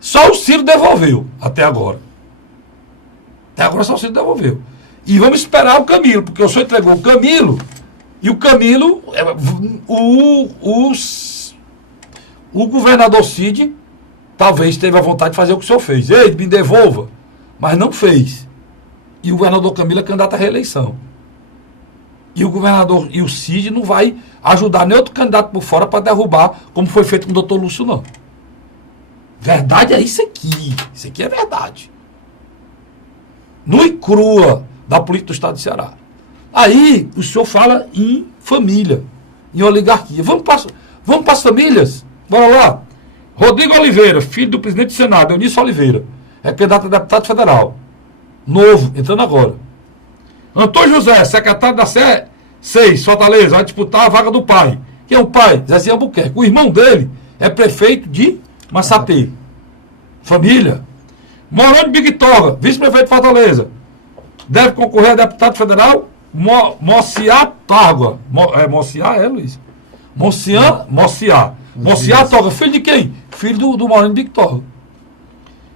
Só o Ciro devolveu, até agora. Até agora só o Ciro devolveu. E vamos esperar o Camilo, porque o senhor entregou o Camilo, e o Camilo, o governador Cid, talvez teve a vontade de fazer o que o senhor fez. Ei, me devolva. Mas não fez. E o governador Camilo é candidato à reeleição. E o governador e o Cid não vai ajudar nem outro candidato por fora para derrubar, como foi feito com o doutor Lúcio, não. Verdade é isso aqui. Isso aqui é verdade. Nua e crua da política do estado de Ceará. Aí o senhor fala em família, em oligarquia. Vamos para as famílias? Bora lá. Rodrigo Oliveira, filho do presidente do Senado, Eunício Oliveira, é candidato a deputado federal. Novo, entrando agora. Antônio José, secretário da 6, Fortaleza, vai disputar a vaga do pai. Quem é o pai? Zezinho Albuquerque. O irmão dele é prefeito de Massapê. Família. Morando Bictorga, vice-prefeito de Fortaleza. Deve concorrer a deputado federal Mociá Targa. Mociá, Luiz? Mociá Torga, filho de quem? Filho do Morando Bictorga.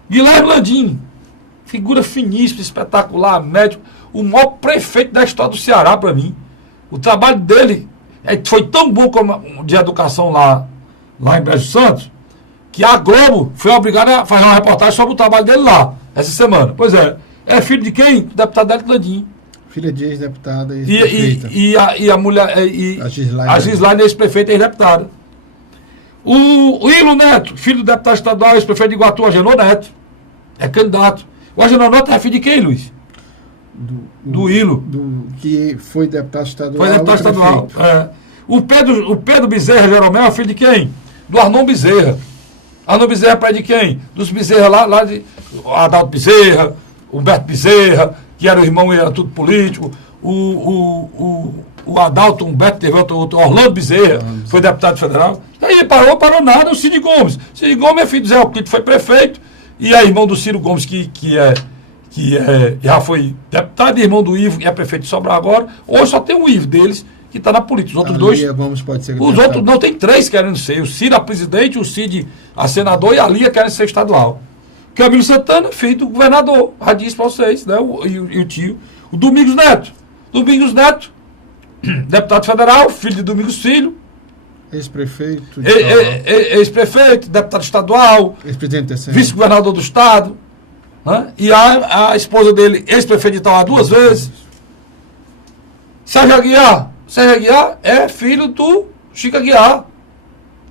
Guilherme Landim, figura finíssima, espetacular, médico, o maior prefeito da história do Ceará para mim. O trabalho dele foi tão bom como de educação lá em Brejo Santos, que a Globo foi obrigada a fazer uma reportagem sobre o trabalho dele lá, essa semana. Pois é. É filho de quem? Deputado Hélio Landim. Filha de ex-deputada e a mulher. A Gislaine, ex-prefeita e ex-deputada. O Hilo Neto, filho do deputado estadual, ex-prefeito de Iguatu, Agenor Neto. É candidato. O Agenor Neto é filho de quem, Luiz? Do Hilo. Que foi deputado estadual. Foi deputado estadual. É. O Pedro Bezerra Jeromel é filho de quem? Do Arnon Bezerra. Arnon Bezerra é pai de quem? Dos Bezerra lá de Adalto Bezerra, Humberto Bezerra, que era o irmão e era tudo político. O Adalto, Humberto, teve outro Orlando Bezerra, foi deputado federal. Aí parou nada, o Cid Gomes. Cid Gomes é filho do Zé Euclide, foi prefeito, e é irmão do Ciro Gomes, que já foi deputado, e irmão do Ivo, que é prefeito de Sobral agora. Hoje só tem o Ivo deles, que está na política. Os outros dois. Gomes pode ser os outros, não, tem 3 querendo ser. O Ciro a presidente, o Cid a senador e a Lia querem ser estadual. Camilo Santana, filho do governador, já disse para vocês, né? E o tio. O Domingos Neto, deputado federal, filho de Domingos Filho. Ex-prefeito. Ex-prefeito, deputado estadual. Ex-presidente da vice-governador do estado. Né? E a esposa dele, ex-prefeito de Itauá 2 vezes. Sérgio Aguiar é filho do Chico Aguiar.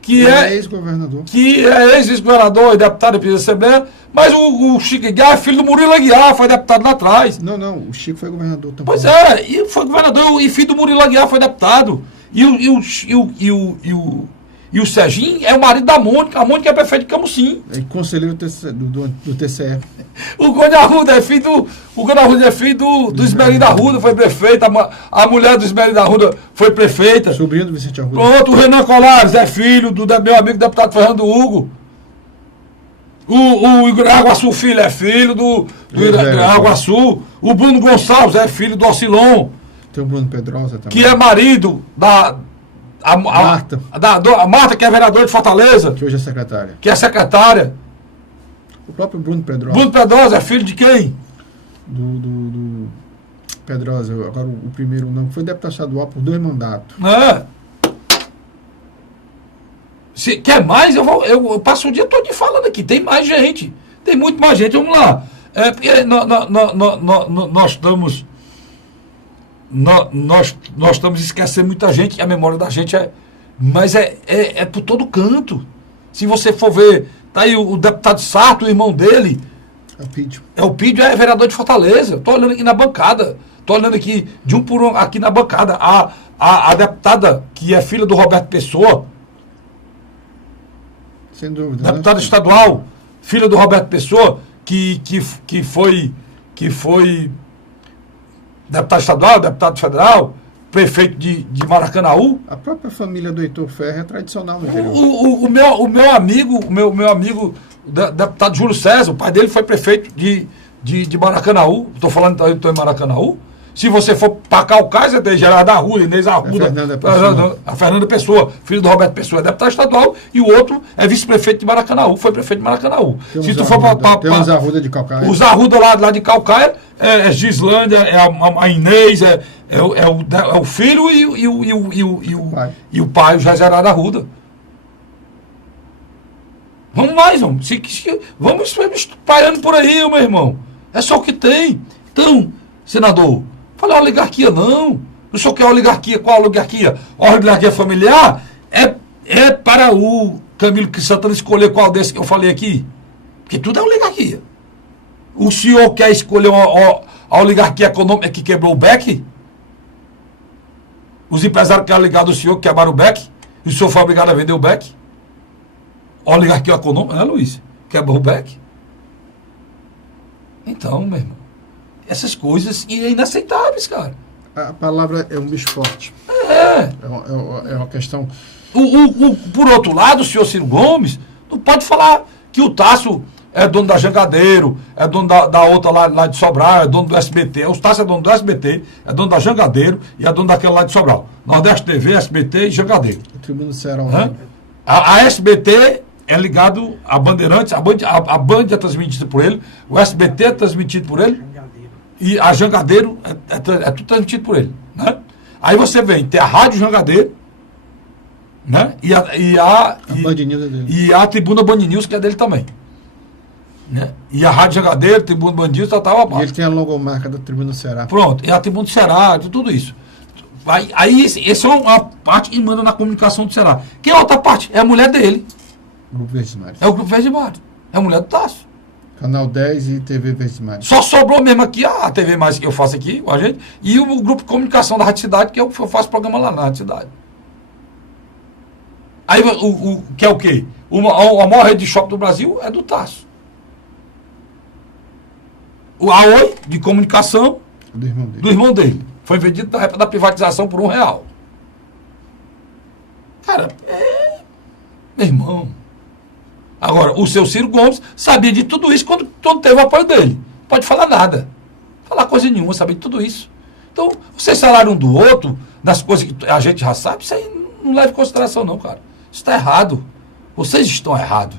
Que é ex-governador. Que é ex-vice-governador e deputado da presidência da Assembleia. Mas o Chico Aguiar é filho do Murilo Aguiar, foi deputado lá atrás. Não, o Chico foi governador também. Pois é, e foi governador, e filho do Murilo Aguiar foi deputado. E o Serginho é o marido da Mônica. A Mônica é prefeito de Camusim. É conselheiro do TCE. O Gônio Arruda é filho do Esmeralda Arruda, foi prefeito. A mulher do Esmeralda Arruda foi prefeita. Sobrinho do Vicente Arruda. Pronto, o Renan Colares é filho do meu amigo deputado Fernando Hugo. O Igor Aguaçu Filho é filho do Aguaçu. O Bruno Gonçalves é filho do Ocilon. Tem o Bruno Pedrosa também. Que é marido da Marta. A Marta, que é vereadora de Fortaleza. Que hoje é secretária. Que é secretária. O próprio Bruno Pedrosa. Bruno Pedrosa é filho de quem? Do Pedrosa. Agora o primeiro não. Foi deputado estadual por 2 mandatos. Se quer mais, eu passo o dia todo falando aqui. Tem mais gente. Tem muito mais gente. Vamos lá. Porque nós estamos esquecendo muita gente. A memória da gente mas é por todo canto. Se você for ver, tá aí o deputado Sarto, o irmão dele. O Pídio é vereador de Fortaleza. Estou olhando aqui na bancada. Estou olhando aqui de um por um aqui na bancada. A deputada que é filha do Roberto Pessoa. Sem dúvida. Deputada estadual, filha do Roberto Pessoa, que foi deputado estadual, deputado federal, prefeito de Maracanaú. A própria família do Heitor Ferro é tradicional no interior. O meu amigo, deputado Júlio César, o pai dele foi prefeito de Maracanaú. Estou falando que eu estou em Maracanaú. Se você for para Caucásia, tem Gerardo Arruda, Inês Arruda, a Fernanda Pessoa, filho do Roberto Pessoa, é deputado estadual, e o outro é vice-prefeito de Maracanaú, foi prefeito de Maracanaú. Se tu for para... Tem os Arruda de Caucaia. Os Arruda lá de Caucaia, é Gislândia, é a Inês, é o filho e o pai, o Gerardo Arruda. Vamos mais, vamos espalhando por aí, meu irmão. É só o que tem. Então, senador, fala oligarquia não. O senhor quer oligarquia? Qual oligarquia? A oligarquia familiar é para o Camilo Santana escolher qual desse que eu falei aqui. Porque tudo é oligarquia. O senhor quer escolher a oligarquia econômica que quebrou o BEC? Os empresários que eram ligados ao senhor que quebraram o BEC? E o senhor foi obrigado a vender o BEC? A oligarquia econômica, né, Luiz? Quebrou o BEC? Então, meu irmão, essas coisas inaceitáveis, cara. A palavra é um bicho forte. É uma questão... Por outro lado, o senhor Ciro Gomes não pode falar que o Tasso é dono da Jangadeiro, é dono da outra lá de Sobral, é dono do SBT. O Tasso é dono do SBT, é dono da Jangadeiro e é dono daquela lá de Sobral. Nordeste TV, SBT e Jangadeiro. O Tribunal do Ceará. A SBT é ligado a Bandeirantes, a Band é transmitida por ele, o SBT é transmitido por ele e a Jangadeiro é tudo transmitido por ele. Né? Aí você vem, tem a Rádio Jangadeiro, né? E a Tribuna Band News, que é dele também. Né? E a Rádio Jangadeiro, Tribuna Band News, e ele tem a logomarca da Tribuna do Ceará. Pronto, e a Tribuna do Ceará, tudo isso. Aí essa é uma parte que manda na comunicação do Ceará. Quem é a outra parte? É a mulher dele. Grupo Verdes Mares. É o Grupo Verdes Mares. É a mulher do Tasso. Canal 10 e TV Verdes Mares. Só sobrou mesmo aqui a TV Mais que eu faço aqui com a gente e o Grupo de Comunicação da Rádio Cidade, que eu faço programa lá na Rádio Cidade. Aí que é o quê? A maior rede de shopping do Brasil é do Tasso. A Oi, de comunicação, do irmão dele. Foi vendido na época da privatização por R$1. Cara, meu irmão. Agora, o seu Ciro Gomes sabia de tudo isso quando teve o apoio dele. Pode falar nada. Falar coisa nenhuma, sabia de tudo isso. Então, vocês falaram um do outro, das coisas que a gente já sabe, isso aí não leva em consideração não, cara. Isso está errado. Vocês estão errados.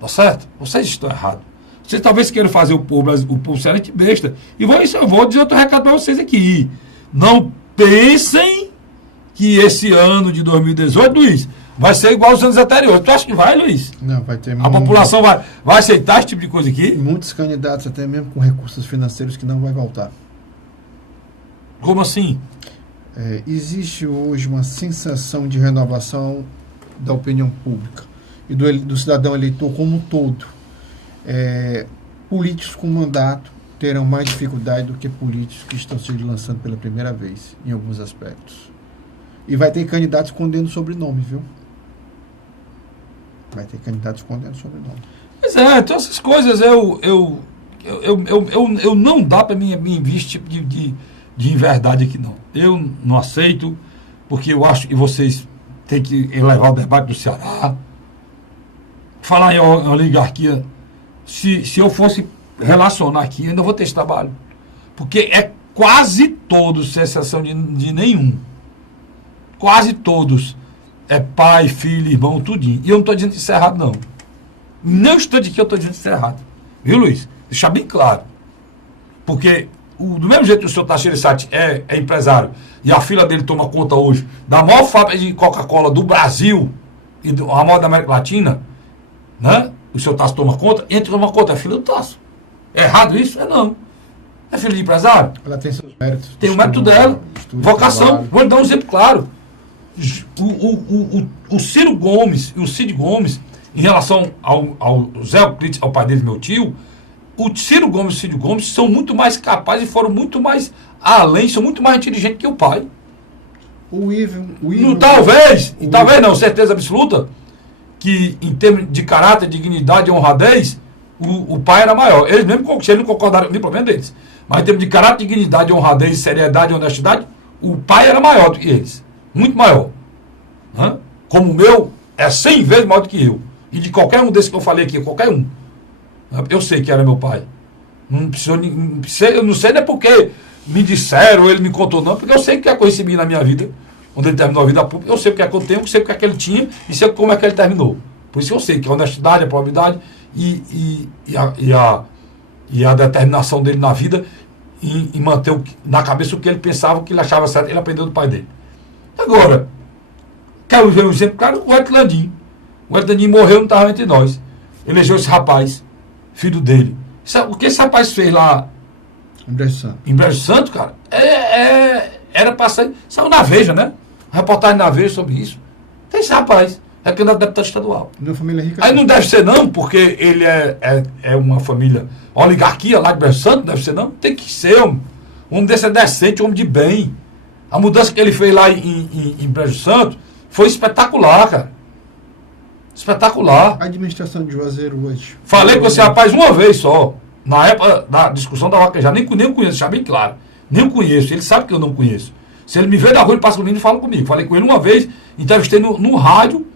Tá certo? Vocês estão errados. Vocês talvez queiram fazer o povo cearense besta. E eu vou dizer outro recado para vocês aqui. Não pensem que esse ano de 2018, Luiz, vai ser igual aos anos anteriores. Tu acha que vai, Luiz? Não, vai ter A população vai aceitar esse tipo de coisa aqui? Muitos candidatos, até mesmo com recursos financeiros, que não vai voltar. Como assim? Existe hoje uma sensação de renovação da opinião pública e do cidadão eleitor como um todo. Políticos com mandato terão mais dificuldade do que políticos que estão se lançando pela primeira vez, em alguns aspectos. E vai ter candidatos escondendo sobrenome, viu? Vai ter candidatos escondendo sobrenome. Pois então essas coisas eu não dá para mim investir tipo de inverdade aqui, não. Eu não aceito, porque eu acho que vocês têm que elevar o debate do Ceará. Falar em oligarquia, se eu fosse relacionar aqui, eu ainda vou ter esse trabalho. Porque é quase todos, sem exceção de nenhum. Quase todos. É pai, filho, irmão, tudinho. E eu não estou dizendo que isso é errado, não. Não estou dizendo que eu estou dizendo que isso é errado. Viu, Luiz? Deixar bem claro. Porque do mesmo jeito que o senhor Tachira Sati é empresário e a filha dele toma conta hoje da maior fábrica de Coca-Cola do Brasil e a maior da América Latina, né? O senhor Tasso toma conta, entra toma conta, é filho do Tasso. É errado isso? Não. É filho de empresário? Ela tem seus méritos. Tem o mérito dela. Vocação. Trabalho. Vou lhe dar um exemplo claro. O Ciro Gomes e o Cid Gomes, em relação ao Zé Euclides, ao pai dele, meu tio, o Ciro Gomes e o Cid Gomes são muito mais capazes e foram muito mais além, são muito mais inteligentes que o pai. Talvez não, certeza absoluta, que em termos de caráter, dignidade e honradez, o pai era maior. Eles mesmo não concordaram, nem problema deles. Mas em termos de caráter, dignidade, honradez, seriedade e honestidade, o pai era maior do que eles. Muito maior. Né? Como o meu é 100 vezes maior do que eu. E de qualquer um desses que eu falei aqui, qualquer um. Eu sei que era meu pai. Eu não sei nem porque me disseram, ele me contou não, porque eu sei o que é que eu recebi na minha vida, quando ele terminou a vida pública, eu sei o que é que eu tenho, eu sei o que é que ele tinha e sei como é que ele terminou. Por isso eu sei que a honestidade, a probabilidade e a determinação dele na vida em manter na cabeça o que ele pensava, o que ele achava certo, ele aprendeu do pai dele. Agora, quero ver um exemplo claro, o Hélio Landim. O Hélio Landim morreu, não estava entre nós. Elegeu esse rapaz, filho dele. O que esse rapaz fez lá em Brejo Santo, cara, era para sair. Saiu na Veja, né? Reportagem na Veja sobre isso. Tem esse rapaz, é candidato a deputado estadual. Uma família rica. Aí não deve ser não, porque ele é uma família, oligarquia lá de Brejo Santo, deve ser não. Tem que ser, um desse é decente, um homem de bem. A mudança que ele fez lá em Brejo Santo foi espetacular, cara. Espetacular. A administração de Juazeiro hoje. Falei com esse rapaz uma vez só. Na época da discussão da vaquejada. Nem conheço, já bem claro. Nem o conheço, ele sabe que eu não conheço. Se ele me vê na rua, ele passa comigo e fala comigo. Falei com ele uma vez, entrevistei no rádio,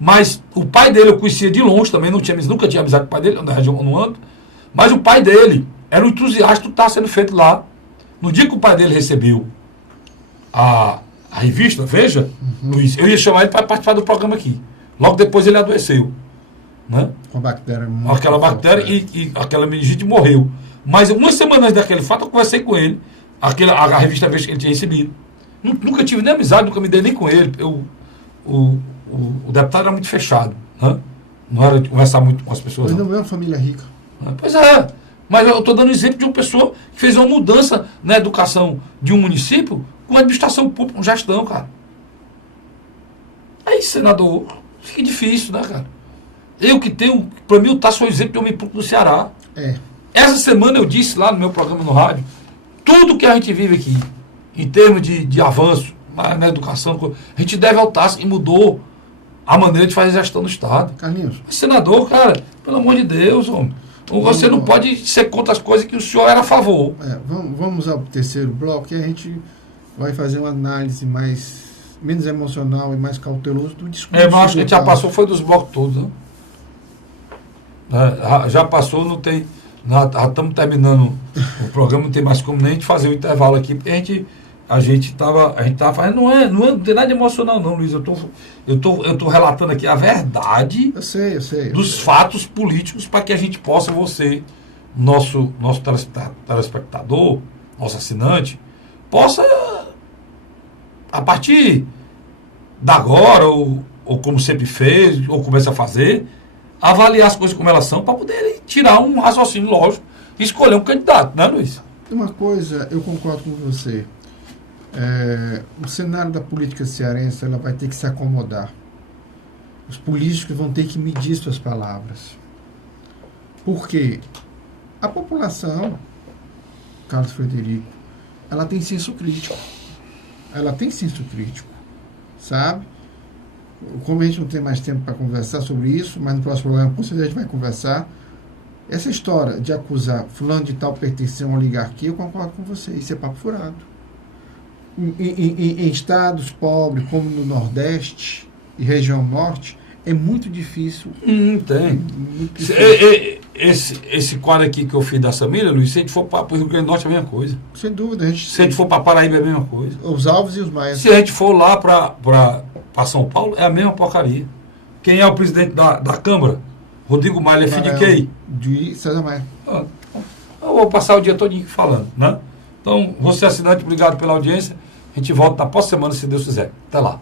mas o pai dele eu conhecia de longe também, nunca tinha amizade com o pai dele, na região não ando. Mas o pai dele era um entusiasta do que estava sendo feito lá. No dia que o pai dele recebeu a revista, Veja, Luiz, eu ia chamar ele para participar do programa aqui. Logo depois ele adoeceu. Né? Com a bactéria. Aquela bactéria e aquela meningite morreu. Mas umas semanas antes daquele fato eu conversei com ele, a revista Veja que ele tinha recebido. Nunca tive nem amizade, nunca me dei nem com ele. O deputado era muito fechado. Né? Não era de conversar muito com as pessoas. Mas não é uma família rica. Pois é. Mas eu estou dando exemplo de uma pessoa que fez uma mudança na educação de um município com administração pública, com gestão, cara. Aí, senador, fica difícil, né, cara? Eu que tenho, para mim, o Tasso é o exemplo de homem público do Ceará. É. Essa semana eu disse lá no meu programa no rádio, tudo que a gente vive aqui, em termos de avanço na educação, a gente deve ao Tasso e mudou a maneira de fazer gestão do Estado. Carlinhos. Mas, senador, cara, pelo amor de Deus, homem. Você não pode ser contra as coisas que o senhor era a favor. Vamos ao terceiro bloco e a gente vai fazer uma análise menos emocional e mais cauteloso do discurso. Mas acho que a gente já passou, foi dos blocos todos, né? Já passou, não tem. Já estamos terminando o programa, não tem mais como nem a gente fazer o intervalo aqui, porque a gente estava fazendo, não tem nada de emocional não, Luiz, eu tô relatando aqui a verdade. Eu sei, dos fatos políticos para que a gente possa, você, nosso telespectador, nosso assinante, possa, a partir da agora, ou como sempre fez, ou começa a fazer, avaliar as coisas como elas são, para poder tirar um raciocínio lógico e escolher um candidato, né, Luiz? Uma coisa, eu concordo com você. O cenário da política cearense, ela vai ter que se acomodar. Os políticos vão ter que medir suas palavras. Porque a população, Carlos Frederico, ela tem senso crítico. Sabe? Como a gente não tem mais tempo para conversar sobre isso, mas no próximo programa com certeza a gente vai conversar. Essa história de acusar fulano de tal pertencer a uma oligarquia, eu concordo com você, isso é papo furado. Em estados pobres, como no Nordeste e região Norte, é muito difícil. Tem. Muito difícil. Esse quadro aqui que eu fiz da Samira, Luiz, se a gente for para o Rio Grande do Norte é a mesma coisa. Sem dúvida. Se a gente for para Paraíba é a mesma coisa. Os alvos e os maias. Se a gente for lá para São Paulo, é a mesma porcaria. Quem é o presidente da Câmara? Rodrigo Maia, é filho de quem? De César Maia. Eu vou passar o dia todo falando, né? Então, você assinante, obrigado pela audiência. A gente volta na próxima semana, se Deus quiser. Até lá.